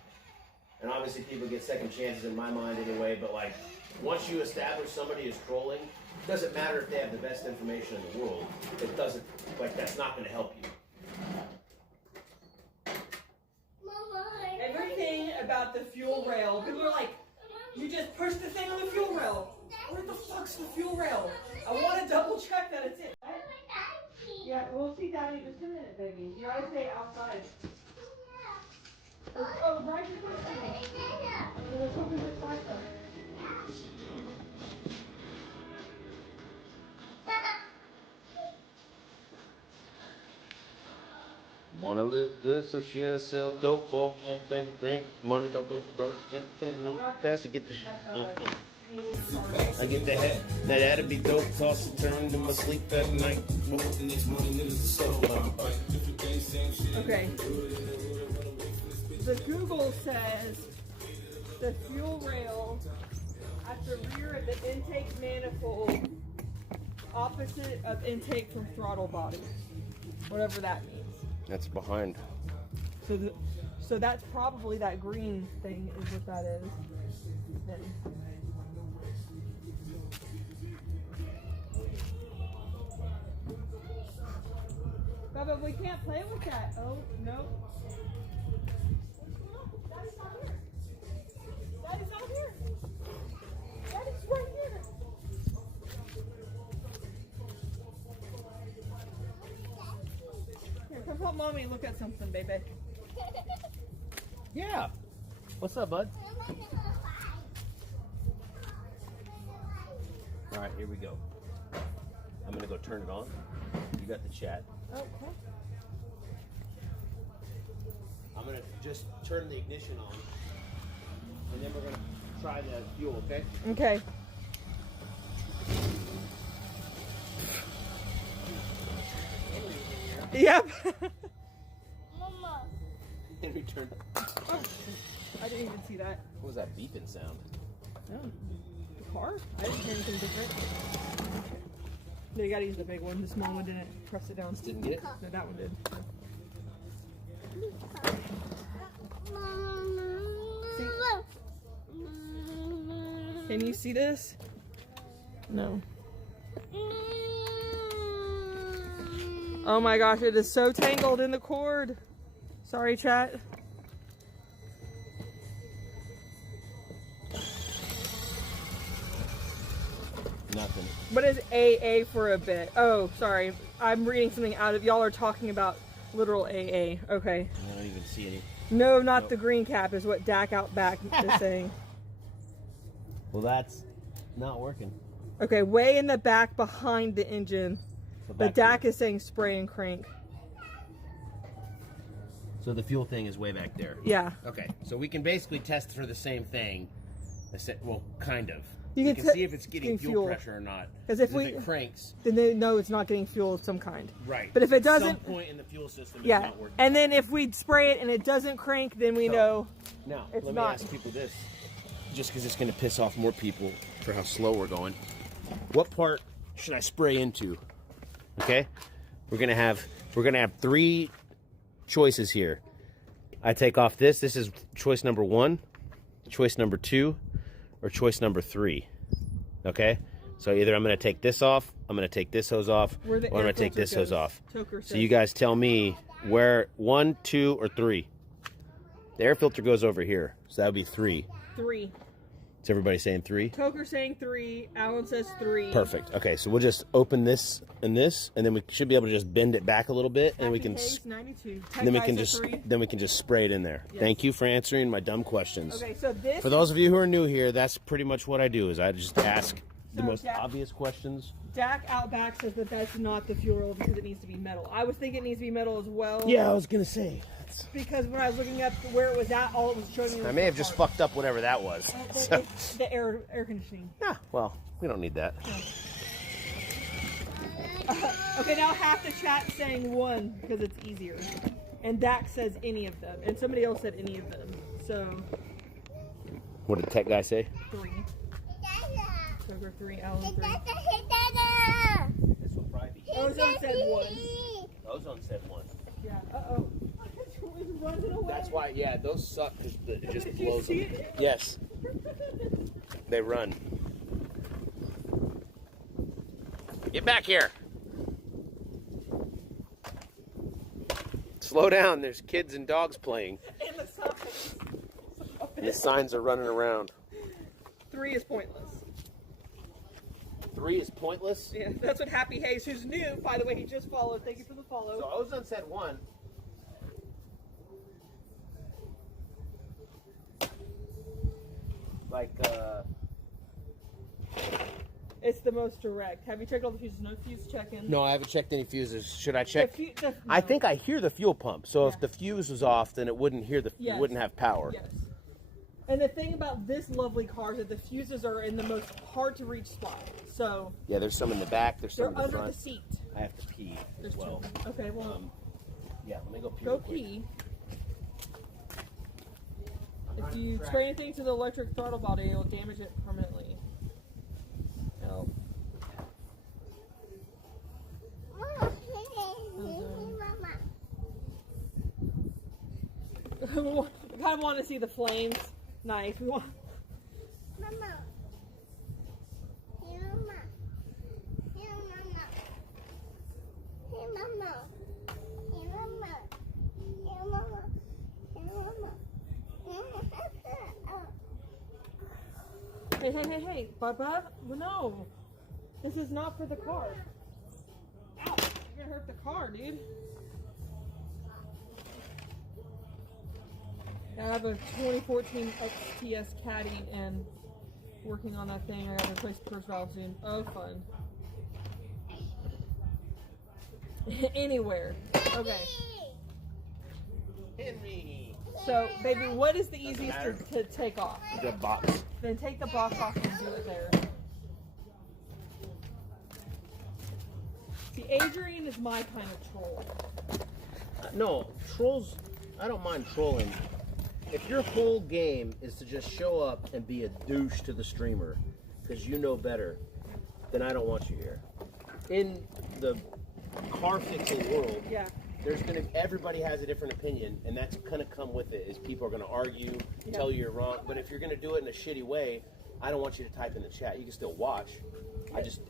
And obviously people get second chances in my mind anyway, but like, once you establish somebody is trolling, it doesn't matter if they have the best information in the world. It doesn't, like, that's not going to help you. Everything about the fuel rail, people are like, you just push the thing on the fuel rail. Where the fuck's the fuel rail? I want to double check that it's it. Yeah, we'll see Daddy in just a minute, baby. You gotta stay outside. Oh, right here. There's something beside them. Wanna live good, so she sell dope for one thing, drink, money don't go broke. that to get the. I get the head. Now that'd be dope. Toss and turn to my sleep at night. Okay. The Google says the fuel rail at the rear of the intake manifold, opposite of intake from throttle body, whatever that means. That's behind. So that's probably that green thing is what that is. Then. But we can't play with that. Oh, no. Daddy's not here. Daddy's not here. Daddy's right here. Here, come help mommy look at something, baby. Yeah. What's up, bud? All right, here we go. I'm gonna go turn it on. You got the chat. Oh, okay. I'm gonna just turn the ignition on, and then we're gonna try the fuel. Okay? Okay. Yep. Mama. Henry turned. Oh, I didn't even see that. What was that beeping sound? Oh, the car? I didn't hear anything different. No, you gotta use the big one. The small one didn't press it down. Didn't get it? No, that one did. Can you see this? No. Oh my gosh, it is so tangled in the cord. Sorry, chat. Nothing. What is AA for a bit? Oh, sorry. I'm reading something out of, y'all are talking about literal AA. Okay. I don't even see any. No, not Nope. the green cap is what Dak out back is saying. Well, that's not working. Okay, way in the back behind the engine. So But back Dak here. is saying spray and crank. So the fuel thing is way back there. Yeah. Okay, so we can basically test for the same thing. Well, kind of. You We can can t- see if it's getting getting fuel fuel. pressure or not. 'Cause if if we- it cranks, Then they know it's not getting fuel of some kind. right. But if it At some doesn't, point in the fuel system, it's yeah. not working. And then if we spray it and it doesn't crank, then we So- know. Now, it's let me not. ask people this, just because it's going to piss off more people for how slow we're going. What part should I spray into? Okay, we're gonna have 3 choices here. I take off this. This is choice number 1, choice number 2, or choice number 3. Okay, so either I'm gonna take this off, I'm gonna take this hose off, or Where the I'm gonna air take filter this hose goes. off. Toker So says- you guys tell me where 1, 2, or 3. The air filter goes over here, so that would be 3. 3. Is everybody saying 3? Toker saying 3. Alan says 3. Perfect. Okay, so we'll just open this, and then we should be able to just bend it back a little bit, and we can, Hayes, 92. then we Tech can guy just, said 3. then we can just spray it in there. Yes. Thank you for answering my dumb questions. Okay, so this. For those of you who are new here, that's pretty much what I do. Is I just ask the So most Jack- obvious questions. Dak Outback says that that's not the fuel rail because it needs to be metal. I was thinking it needs to be metal as well. Yeah, I was gonna say. Because when I was looking up where it was at, all it was showing me was I may the have just part. fucked up whatever that was. So, It's the air conditioning. yeah, well, we don't need that. Okay, now half the chat saying 1 because it's easier. And Dak says any of them. And somebody else said any of them. So, What did the tech guy say? 3. Toker 3, Alan 3. This will probably be. Ozone said 1. Ozone said 1. Yeah. Uh-oh. It's running away. That's why, yeah, those suck because it just Did you blows see them. it? Yes, they run. Get back here. Slow down. There's kids and dogs playing. And the signs. And the signs are running around. 3 is pointless. 3 is pointless. Yeah, that's what Happy Hayes, who's new, by the way, he just followed. Thank you for the follow. So Ozone said 1. Like, It's the most direct. Have you checked all the fuses? No fuse checking. no, I haven't checked any fuses. Should I check? The I no. think I hear the fuel pump. So Yeah. if the fuse was off, then it wouldn't hear Yes. it wouldn't have power. Yes. And the thing about this lovely car is that the fuses are in the most hard to reach spot. So Yeah, there's some in the back. There's some they're in the under front. the seat. I have to pee There's as well. two. Okay, well, Yeah, let me go pee. go real quick. pee. If you spray anything to the electric throttle body, it'll damage it permanently. Oh. I kind of want to see the flames. Nice. We want. Mama. Hey, Mama. Hey, Mama. Hey, Mama. Hey, Mama. Hey, Mama. Hey, Mama. Hey, hey, hey, hey, Bubba. No. This is not for the car. Ow. You're gonna hurt the car, dude. I have a 2014 XTS Caddie and working on that thing. I gotta replace the first valve soon. Oh, fun. Anywhere. Okay. Henry. So, baby, what is the easiest to take off? The box. Then take the box off and do it there. See, Adrian is my kind of troll. No, trolls, I don't mind trolling. If your whole game is to just show up and be a douche to the streamer because you know better, then I don't want you here. In the car fixing world, Yeah. everybody has a different opinion, and that's gonna come with it. Is people are gonna argue, tell you you're wrong. But if you're gonna do it in a shitty way, I don't want you to type in the chat. You can still watch.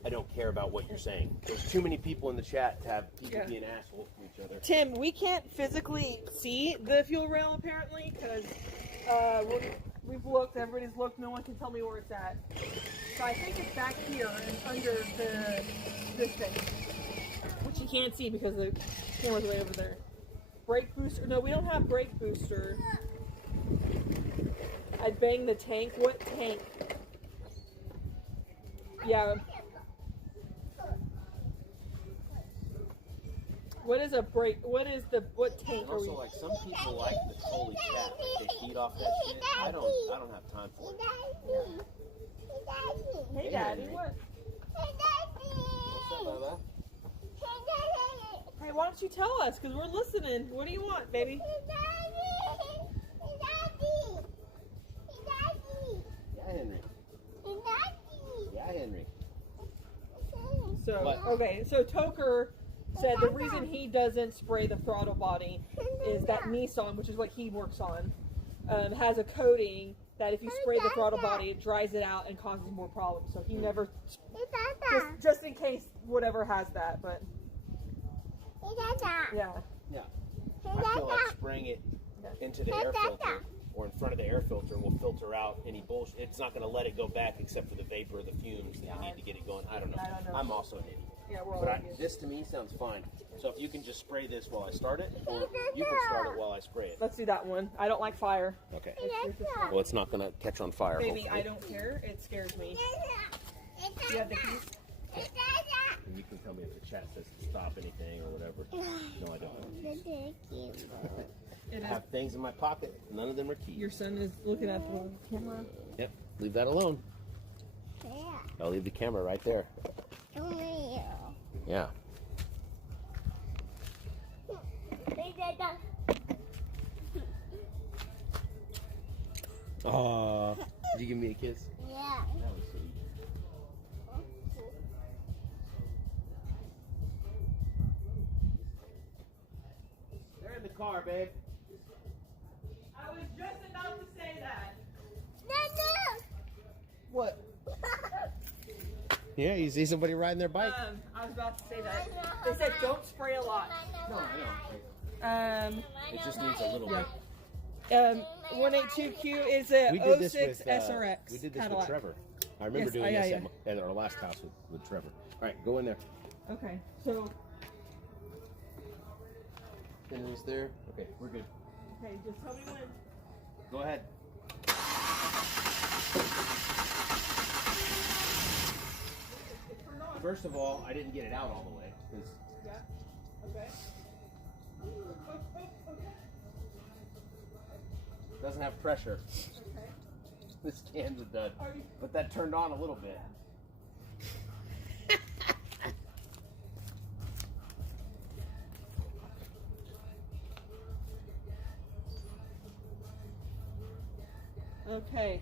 I don't care about what you're saying. There's too many people in the chat to have people being assholes to each other. Tim, we can't physically see the fuel rail apparently because we've looked, everybody's looked, no one can tell me where it's at. So I think it's back here and under this thing, which you can't see because the camera's way over there. Brake booster? No, we don't have brake booster. I'd bang the tank. What tank? Yeah. What is a brake? What tank are we? Also, like some people like the holy chat, like they feed off that shit. I don't have time for it. Hey, Daddy, what? What's up, Bubba? Hey, why don't you tell us? Because we're listening. What do you want, baby? Yeah, Henry. Yeah, Henry. So, What? okay, so Toker said the reason he doesn't spray the throttle body is that Nissan, which is what he works on, has a coating that if you spray the throttle body, it dries it out and causes more problems. So he never, just in case whatever has that, but yeah. Yeah. I feel like spraying it into the air filter or in front of the air filter will filter out any bullshit. It's not going to let it go back except for the vapor or the fumes that you need to get it going. I don't know. I don't know. I'm also an idiot. Yeah, we're all But idiots. this to me sounds fine. So if you can just spray this while I start it, or you can start it while I spray it. Let's do that one. I don't like fire. Okay. Well, it's not going to catch on fire. Baby, hopefully. I don't care. It scares me. Do you have the keys? And you can tell me if the chat says to stop anything or whatever. No, I don't. It I is. have things in my pocket. None of them are keys. Your son is looking at the camera. Yep. Leave that alone. I'll leave the camera right there. Yeah. Aw. Did you give me a kiss? Yeah. That was sweet. They're in the car, babe. I was just about to say that. No, What? Yeah, you see somebody riding their bike? I was about to say that. They said don't spray a lot. No, I know. It just needs a little bit. 182Q is a We did this 06 with SRX we did this Cadillac. with Trevor. I remember Yes, doing yeah, this at our last house with Trevor. All right, go in there. Okay, so Henry's there. Okay, we're good. okay, just tell me when. Go ahead. First of all, I didn't get it out all the way because Yeah. Okay. it doesn't have pressure. Okay. This can's a dud. But that turned on a little bit. Okay.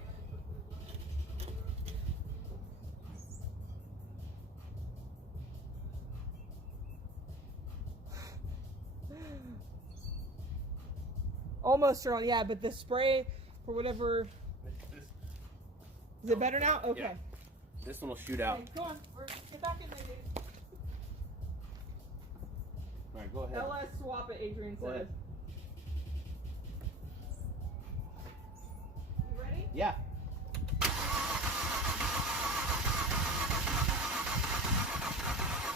Almost turned on, yeah, but the spray, for whatever... Is it better now? Okay. Yeah. This one will shoot out. Okay, go on. Get back in there, dude. All right, go ahead. LS swap it, Adrian Go says. ahead. You ready? Yeah.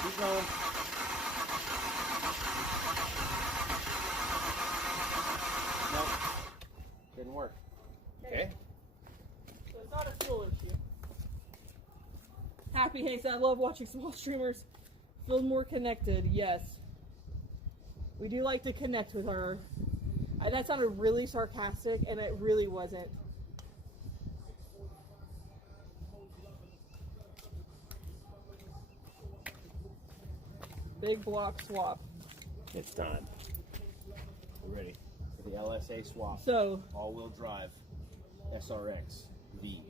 Keep going. Nope. Didn't work. Okay. So it's not a fuel issue. Happy Hanks, I love watching small streamers feel more connected. Yes. We do like to connect with our... that sounded really sarcastic, and it really wasn't. Big block swap. It's time. We're ready for the LSA swap. So, All-wheel drive SRX V.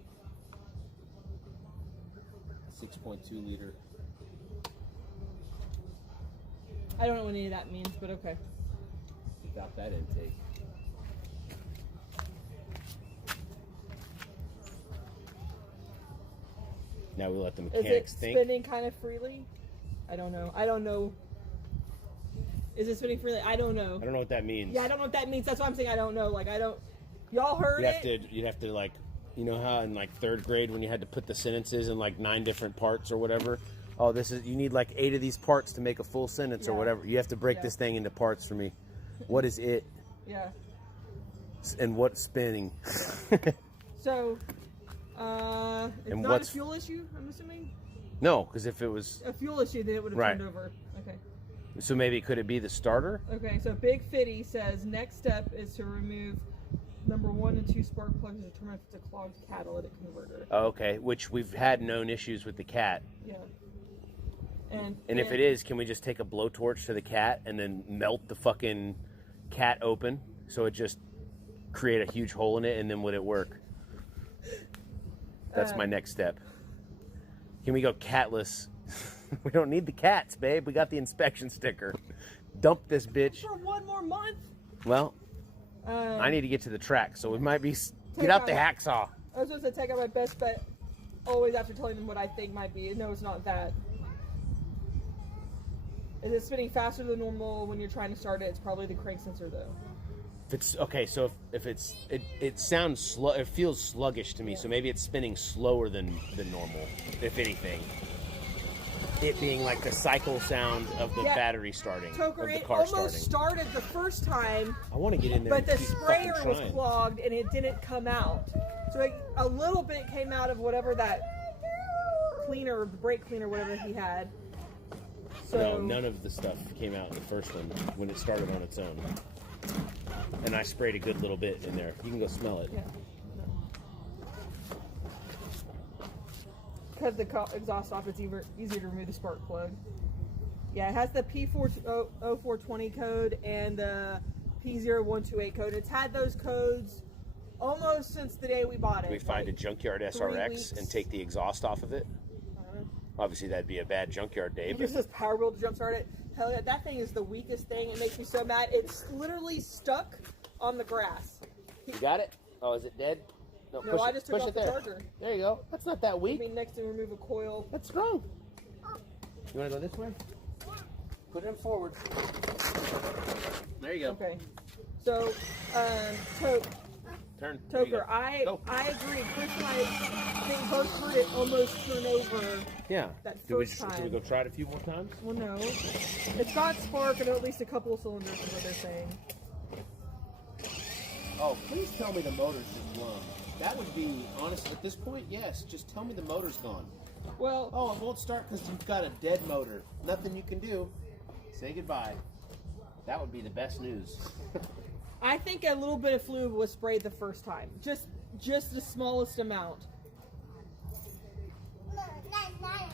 6.2 liter. I don't know what any of that means, but okay. Without that intake. Now we let the Is mechanics it think. spinning kind of freely? I don't know. I don't know. Is it spinning freely? I don't know. I don't know what that means. Yeah, I don't know what that means. That's why I'm saying I don't know. Like, I don't... Y'all heard You'd have to like, you know how in like 3rd grade when you had to put the sentences in like 9 different parts or whatever? Oh, you need like 8 of these parts to make a full sentence or Yeah. whatever. You have to break Yeah. this thing into parts for me. What is it? Yeah. And what's spinning? So, it's And not what's- a fuel issue, I'm assuming? No, because if it was, A fuel issue, then it would have Right. turned over. Okay. so maybe could it be the starter? Okay, so Big Fitty says next step is to remove number 1 and 2 spark plugs to determine if it's a clogged catalytic converter. Oh, okay, which we've had known issues with the cat. Yeah. And And if it is, can we just take a blowtorch to the cat and then melt the fucking cat open so it just create a huge hole in it, and then would it work? That's my next step. Can we go catless? We don't need the cats, babe. We got the inspection sticker. Dump this bitch. for 1 more month? Well, I need to get to the track, so we might be... Get Take out the out- hacksaw. I was supposed to take out my best bet always after telling them what I think might be. No, it's not that. Is it spinning faster than normal when you're trying to start it? It's probably the crank sensor, though. If it's okay, so if it's it sounds slow, it feels sluggish to me. So maybe it's spinning slower than normal, if anything. It being like the cycle sound of the Yeah. battery starting, Toker, of the it car almost starting. started the first time, I want to get in there. but the and see sprayer fucking was shine. clogged and it didn't come out. So a little bit came out of whatever that cleaner, brake cleaner, whatever he had. So No, none of the stuff came out in the first one when it started on its own. And I sprayed a good little bit in there. You can go smell it. Yeah. Cut the exhaust off, it's easier to remove the spark plug. Yeah, it has the P0420 code and the P0128 code. It's had those codes almost since the day we bought it. We find a junkyard SRX weeks. and take the exhaust off of it. Obviously, that'd be a bad junkyard day. It But just says power wheel to jumpstart it. Hell yeah, that thing is the weakest thing. It makes me so mad. It's literally stuck on the grass. you got it? Oh, is it dead? No, push I it, just took push off it the there. charger. There you go. That's not that I weak. mean, next to remove a coil. That's strong. You want to go this way? Put it forward. There you go. Okay. So, Turn. There you go. Toker, I Go. agree. Chris and I think both heard it almost turn over. Yeah. That Should we first go try it a few more times? Well, no. It's got spark and at least a couple of cylinders is what they're saying. Oh, please tell me the motor's just blown. That would be, honestly, at this point, yes. Just tell me the motor's gone. Well, Oh, it won't start because you've got a dead motor. Nothing you can do. Say goodbye. That would be the best news. I think a little bit of fluid was sprayed the first time. Just the smallest amount.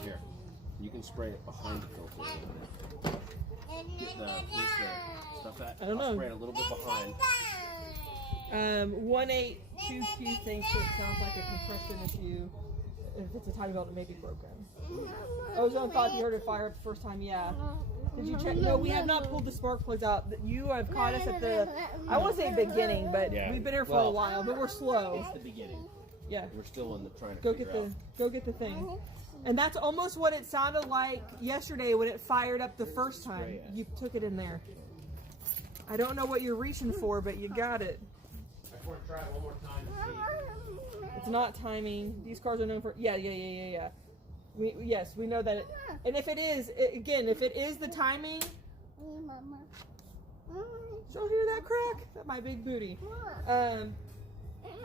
Here, you can spray it behind the filter. Get the stuff that. I don't know. I'll spray it a little bit behind. 182Q thinks it sounds like a compression issue. If it's a timing belt, it may be broken. Ozone thought he heard it fire up the first time. Yeah. Did you check? No, we have not pulled the spark plugs out. You have caught us at the, I want to say beginning, but Yeah. we've been here for a while, but we're slow. It's the beginning. Yeah. We're still in the trying to Go figure get out. go get the thing. And that's almost what it sounded like yesterday when it fired up the first time. Spray it. You took it in there. I don't know what you're reaching for, but you got it. I just want to try it one more time to see. It's not timing. These cars are known for, yeah. Yes, we know that. And if it is, again, if it is the timing, y'all hear that crack? That's my big booty. Then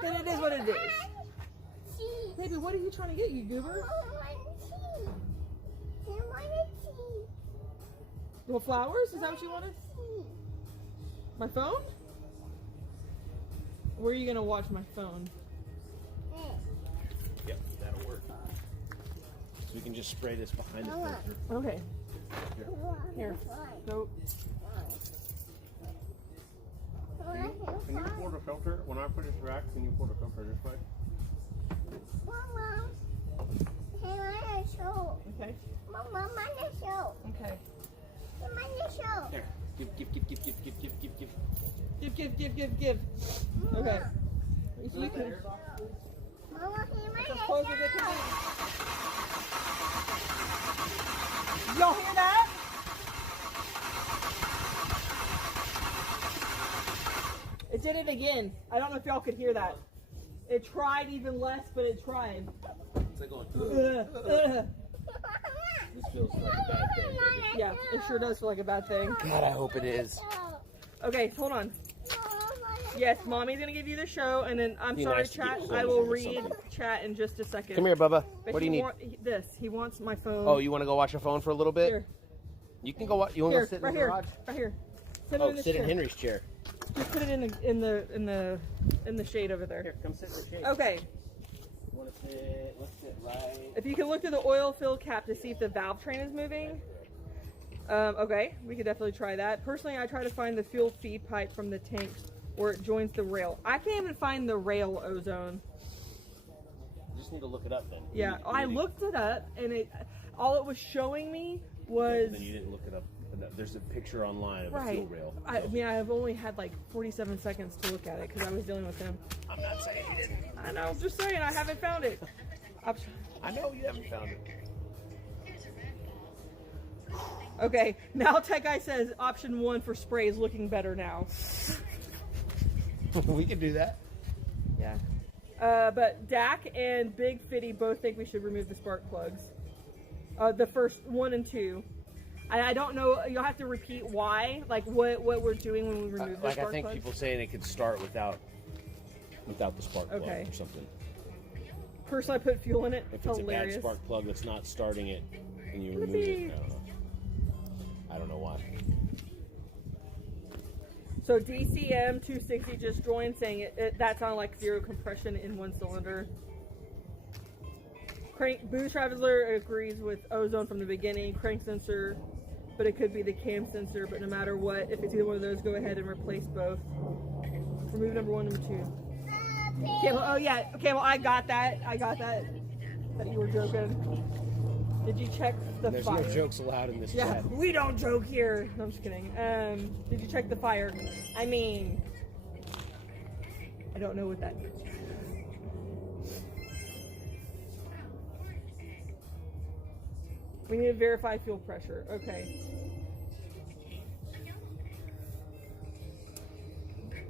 it is what it is. Baby, what are you trying to get, you goober? You want flowers? Is that what you wanted? My phone? Where are you gonna watch my phone? Yep, that'll work. So we can just spray this behind the filter. Okay. Here. Go. Can you pour the filter? When I put this rack, can you pour the filter this way? Okay. Okay. Here. Give. Okay. You can. That's as close as it can be. Y'all hear that? It did it again. I don't know if y'all could hear that. It tried even less, but it tried. It's like going, this feels like a bad thing. Yeah, it sure does feel like a bad thing. God, I hope it is. Okay, hold on. Yes, Mommy's gonna give you the show, and then I'm Be sorry, nice to chat. get I close will or read something. chat in just a second. Come here, Bubba. But What do you need? This. He wants my phone. Oh, you want to go watch your phone for a little bit? Here. You can go watch. You want to Here, go sit in right the here, garage? right here. Sit Oh, in this sit in chair. Henry's chair. Just put it in the shade over there. Here, come sit in the shade. Okay. Want to sit? Let's sit right. If you can look through the oil fill cap to see if the valve train is moving. Okay, we could definitely try that. Personally, I try to find the fuel feed pipe from the tank where it joins the rail. I can't even find the rail, Ozone. You just need to look it up then. Yeah, I looked it up, and all it was showing me was. Then you didn't look it up. There's a picture online of a Right. fuel rail. I mean, I've only had like 47 seconds to look at it because I was dealing with him. I'm not saying you didn't. I know, I'm just saying, I haven't found it. I know you haven't found it. Okay, now Tech Guy says option 1 for spray is looking better now. We can do that. Yeah. But Dak and Big Fitty both think we should remove the spark plugs. The first 1 and 2. I don't know, you'll have to repeat why, like what we're doing when we remove the Like spark I think plugs. people saying it could start without the spark plug Okay. or something. Personally, I put fuel in it. If It's it's hilarious. a bad spark plug that's not starting it and you remove Yippee. it, I don't know why. So DCM 260 just joined saying that sounded like zero compression in 1 cylinder. Booze Traveler agrees with Ozone from the beginning. Crank sensor, but it could be the cam sensor. But no matter what, if it's either one of those, go ahead and replace both. Remove number 1, number 2. Okay, well, oh yeah. Okay, well I got that. That you were joking. Did you check the There's fire? no jokes allowed in this Yeah, chat. we don't joke here. No, I'm just kidding. Did you check the fire? I mean, I don't know what that means. We need to verify fuel pressure. Okay.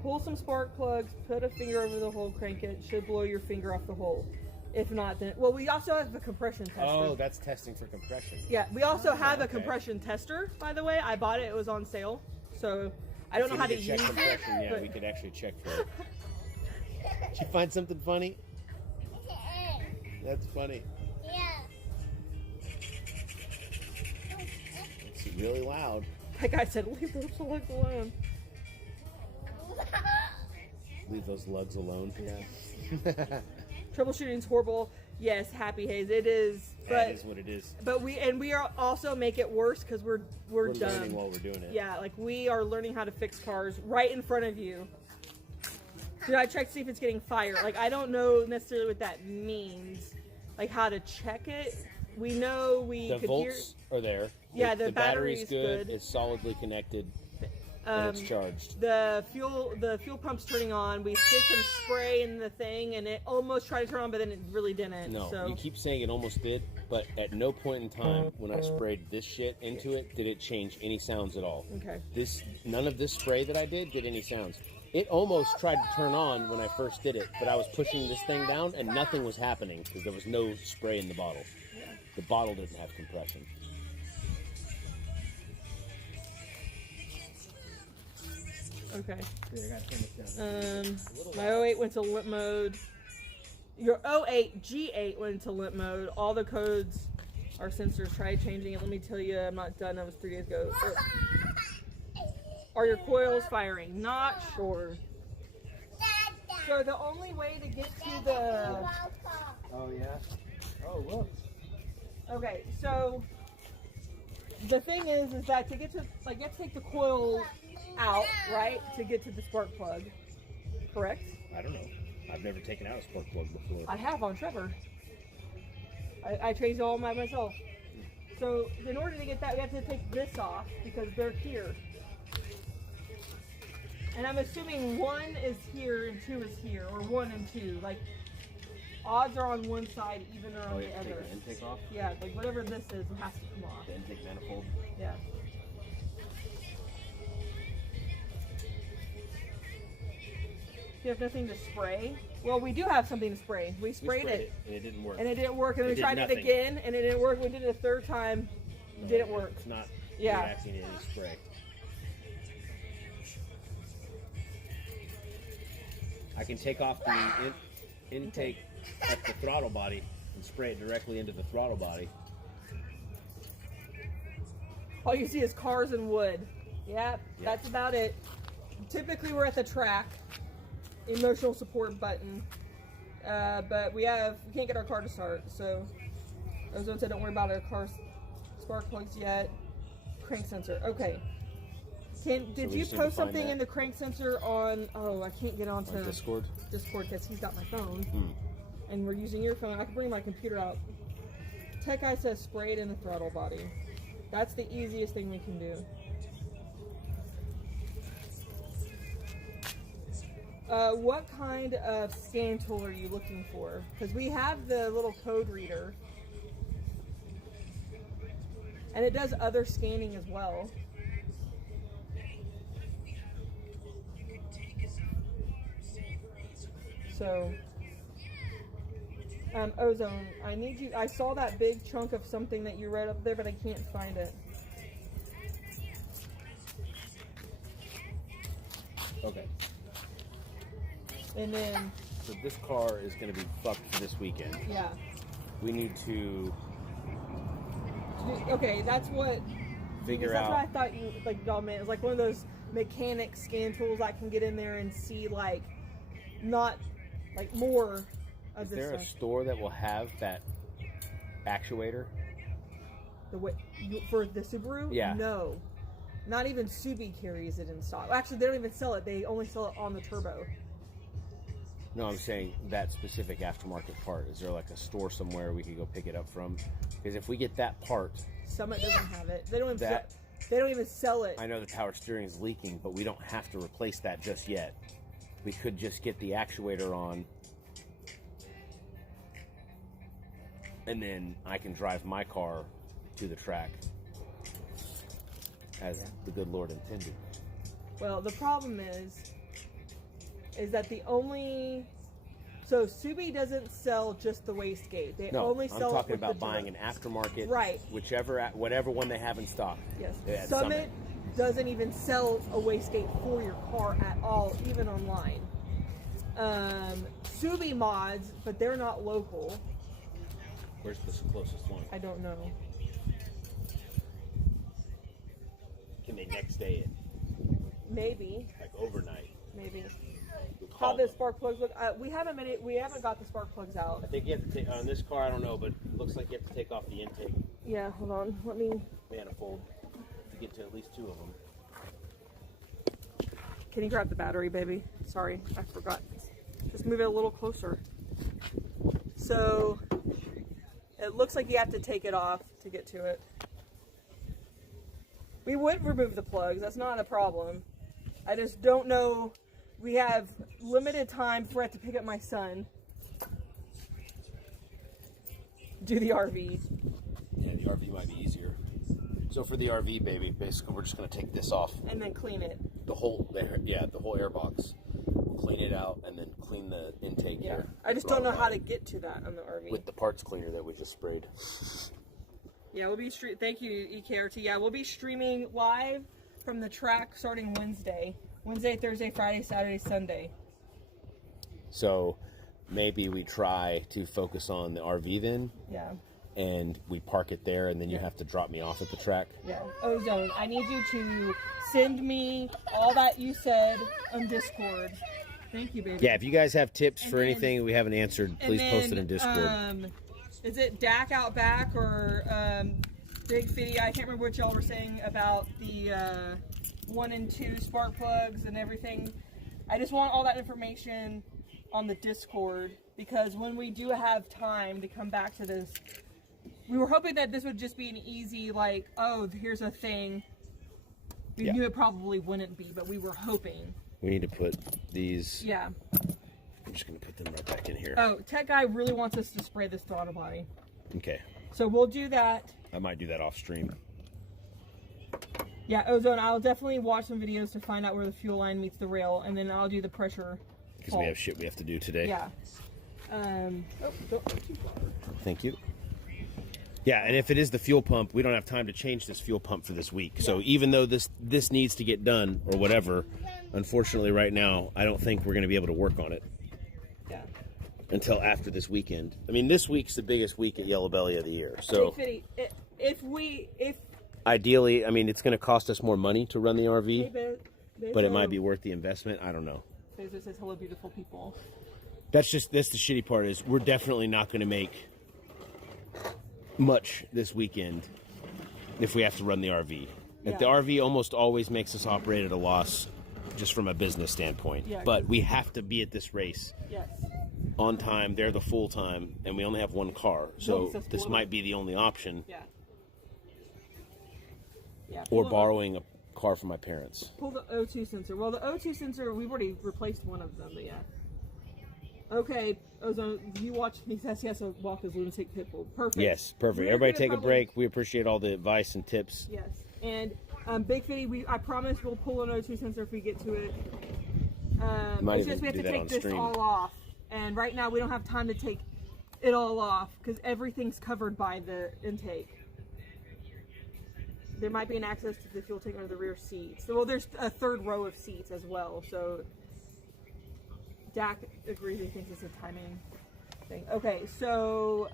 Pull some spark plugs, put a finger over the hole, crank it. Should blow your finger off the hole. If not, then... Well, we also have the compression tester. Oh, that's testing for compression. Yeah, we also have a okay. compression tester, by the way. I bought it. It was on sale. So, I don't know how to If you use could check it. compression, yeah, but- we could actually check for it. Did you find something funny? That's funny. It's really loud. That guy said, leave those selects alone. Leave those lugs alone. Yeah. Troubleshooting's horrible. Yes, Happy Haze, it is. But That is what it is. But we are also make it worse because we're We're dumb. learning while we're doing it. Yeah, like we are learning how to fix cars right in front of you. Dude, I checked to see if it's getting fired. Like I don't know necessarily what that means. Like how to check it. We know we The could volts are there. Yeah, the battery's battery's good. It's solidly connected. And it's charged. The fuel pump's turning on. We did some spray in the thing, and it almost tried to turn on, but then it really didn't. No, so. you keep saying it almost did, but at no point in time when I sprayed this shit into it did it change any sounds at all. Okay. None of this spray that I did any sounds. It almost tried to turn on when I first did it, but I was pushing this thing down and nothing was happening because there was no spray in the bottle. The bottle didn't have compression. Okay. Yeah, I gotta turn this down. My 08 went to limp mode. Your 08 G8 went into limp mode. All the codes are sensors. Try changing it. Let me tell you, I'm not done. That was 3 days ago. Are your coils firing? Not sure. So the only way to get to the... Oh yeah. Oh look. Okay, so the thing is that to get to, like, you have to take the coil out, right, to get to the spark plug, correct? I don't know. I've never taken out a spark plug before. I have on Trevor. I changed it all by myself. So in order to get that, we have to take this off because they're here. And I'm assuming 1 is here and 2 is here, or 1 and 2. Like, odds are on one side, even are on Oh, the you have to other. take the intake off? Yeah, like whatever this is, it has to come off. The intake manifold? Yeah. You have nothing to spray? Well, we do have something to spray. We sprayed it. And it didn't work. And it didn't work. And It we did tried it nothing. again, and it didn't work. We did it a third time. It didn't work. It's not Yeah. reacting to any spray. I can take off the intake at the throttle body and spray it directly into the throttle body. All you see is cars and wood. Yep, that's about it. Typically, we're at the track. Emotional support button. But we can't get our car to start. So, Ozone said don't worry about our car's spark plugs yet. Crank sensor. Okay. Did we you just need to post find something that. in the crank sensor on, I can't get onto On Discord? Discord because he's got my phone. And we're using your phone. I can bring my computer out. Tech Guy says spray it in the throttle body. That's the easiest thing we can do. What kind of scan tool are you looking for? Because we have the little code reader. And it does other scanning as well. So, Ozone, I need you. I saw that big chunk of something that you read up there, but I can't find it. Okay. And then, So this car is going to be fucked this weekend. yeah. We need to Okay, that's what. figure That's out. what I thought you y'all meant. It was like one of those mechanic scan tools I can get in there and see not more of Is this there a stuff. store that will have that actuator? For the Subaru? Yeah. No. Not even Subi carries it in stock. Actually, they don't even sell it. They only sell it on the turbo. No, I'm saying that specific aftermarket part. Is there like a store somewhere we could go pick it up from? Because if we get that part, Summit doesn't have it. They don't even That- they don't even sell it. I know the power steering is leaking, but we don't have to replace that just yet. We could just get the actuator on, and then I can drive my car to the track as the good Lord intended. Well, the problem is that so Subi doesn't sell just the wastegate. They No, only I'm sell talking it with about the buying turbo. an aftermarket, Right. whatever one they have in stock. Yes. At Summit doesn't even sell a wastegate for your car at all, even online. Subi mods, but they're not local. Where's the closest one? I don't know. Can they next day it? Maybe. Like overnight? Maybe. how the spark plugs look. We haven't got the spark plugs out. I think you have to take on this car. I don't know, but it looks like you have to take off the intake Yeah, hold on. Let me. manifold to get to at least 2 of them. Can you grab the battery, baby? Sorry, I forgot. Just move it a little closer. So it looks like you have to take it off to get to it. We would remove the plugs. That's not a problem. I just don't know. We have limited time before I have to pick up my son. Do the RV. Yeah, the RV might be easier. So for the RV, baby, basically we're just going to take this off. And then clean it. The whole air box. We'll clean it out and then clean the intake Yeah. here. I just don't know how to get to that on the RV. With the parts cleaner that we just sprayed. Yeah, we'll be thank you, EKRT. Yeah, we'll be streaming live from the track starting Wednesday. Wednesday, Thursday, Friday, Saturday, Sunday. So maybe we try to focus on the RV then. Yeah. And we park it there, and then you Yeah. have to drop me off at the track. Yeah. Ozone, I need you to send me all that you said on Discord. Thank you, baby. Yeah, if you guys have tips And for then- anything we haven't answered, And please post it then, in Discord. Is it Dak out back or Big Fitty? I can't remember what y'all were saying about the 1 and 2 spark plugs and everything. I just want all that information on the Discord because when we do have time to come back to this, we were hoping that this would just be an easy, like, oh, here's a thing. We Yeah. knew it probably wouldn't be, but we were hoping. We need to put these. Yeah. I'm just going to put them right back in here. Oh, Tech Guy really wants us to spray this throttle body. Okay. So we'll do that. I might do that off stream. Yeah, Ozone, I'll definitely watch some videos to find out where the fuel line meets the rail, and then I'll do the pressure. Because we have shit we have to do today. Yeah. Don't go too far. Thank you. Yeah, and if it is the fuel pump, we don't have time to change this fuel pump for this week. So even though this needs to get done or whatever, unfortunately right now, I don't think we're going to be able to work on it Yeah. until after this weekend. I mean, this week's the biggest week at Yellow Belly of the year. So Big Fitty, if ideally, I mean, it's going to cost us more money to run the hey, RV, but it might be worth the investment. I don't know. Bezos says hello, beautiful people. That's the shitty part is we're definitely not going to make much this weekend if we have to run the RV. Yeah. The RV almost always makes us operate at a loss just from a business standpoint. Yeah, but we have to be at this race Yes. on time. They're the full time, and we only have one car. So it's a this full- might be the only option. Yeah. Yeah. Or pull the- borrowing a car from my parents. Pull the O2 sensor. Well, the O2 sensor, we've already replaced one of them, but yeah. Okay, Ozone, you watch. He says he has to walk his lunatic pit bull. Perfect. Yes, perfect. We're Everybody gonna take a probably- break. We appreciate all the advice and tips. Yes, and Big Fitty, I promise we'll pull an O2 sensor if we get to it. Might It's just even we have do to that take on this stream. all off, and right now we don't have time to take it all off because everything's covered by the intake. There might be an access to the fuel tank under the rear seats. Well, there's a third row of seats as well, so Dak agrees. He thinks it's a timing thing. Okay, so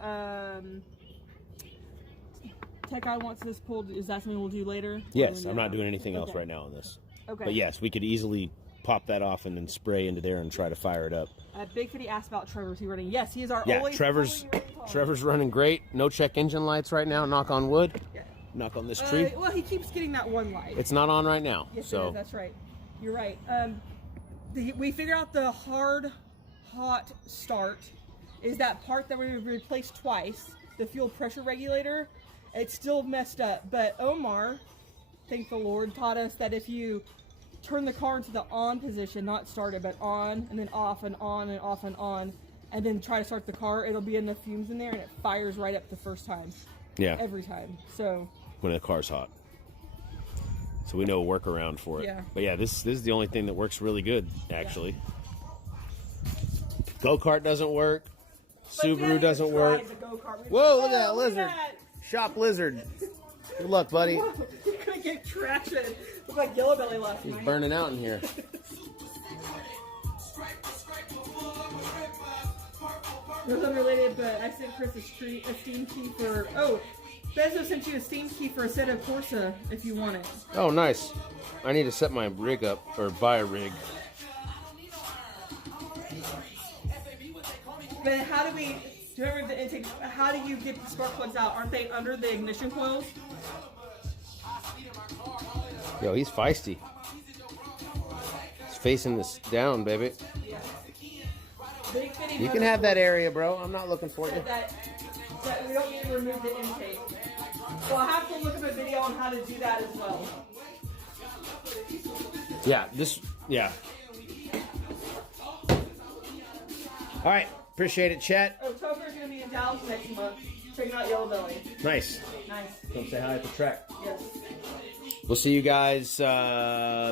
Tech Guy wants this pulled. Is that something we'll do later? Yes, Or I'm not doing anything else Okay. right now on this. Okay. But yes, we could easily pop that off and then spray into there and try to fire it up. Big Fitty asked about Trevor's. He running? Yes, he is our Yeah, always Trevor's fully running car. Trevor's running great. No check engine lights right now. Knock on wood. Yeah. Knock on this tree. Well, he keeps getting that one light. It's not on right now. Yes, it So is. That's right. You're right. We figured out the hard, hot start is that part that we replaced twice, the fuel pressure regulator. It's still messed up, but Omar, thank the Lord, taught us that if you turn the car into the on position, not started, but on and then off and on and off and on, and then try to start the car, it'll be in the fumes in there and it fires right up the first time. yeah, Every time. So when the car's hot. So we know a workaround for it. Yeah. But yeah, this is the only thing that works really good, actually. Go-kart doesn't work. Subaru doesn't work. Whoa, look at that lizard. Shop lizard. Good luck, buddy. You couldn't get traction. Looked like Yellow Belly last He's night. burning out in here. It was unrelated, but I sent Chris a Steam key for. Oh, Bezos sent you a Steam key for a set of Corsa if you want it. Oh, nice. I need to set my rig up, or buy a rig. But how do we? Do you remember the intake? How do you get the spark plugs out? Aren't they under the ignition coils? Yo, he's feisty. He's facing this down, baby. Yeah. Big Fitty You can have that area, bro. I'm not looking for you. that we don't need to remove the intake. Well, I have to look up a video on how to do that as well. Yeah, yeah. All right, appreciate it, chat. Oh, Toker's gonna be in Dallas next month. Checking out Yellow Belly. Nice. Nice. Come say hi at the track. Yes. We'll see you guys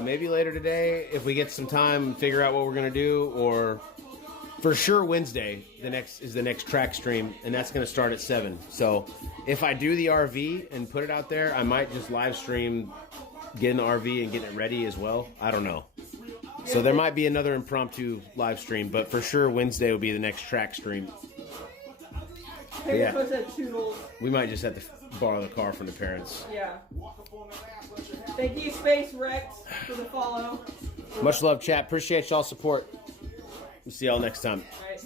maybe later today if we get some time and figure out what we're gonna do, or for sure Wednesday. The next track stream, and that's gonna start at 7. So if I do the RV and put it out there, I might just live stream getting the RV and getting it ready as well. I don't know. So there might be another impromptu live stream, but for sure Wednesday will be the next track stream. Hey, Yeah. Post that Toodles. We might just have to borrow the car from the parents. Yeah. Thank you, Space Rex, for the follow. Much love, chat. Appreciate y'all support. We'll see y'all next time. All right.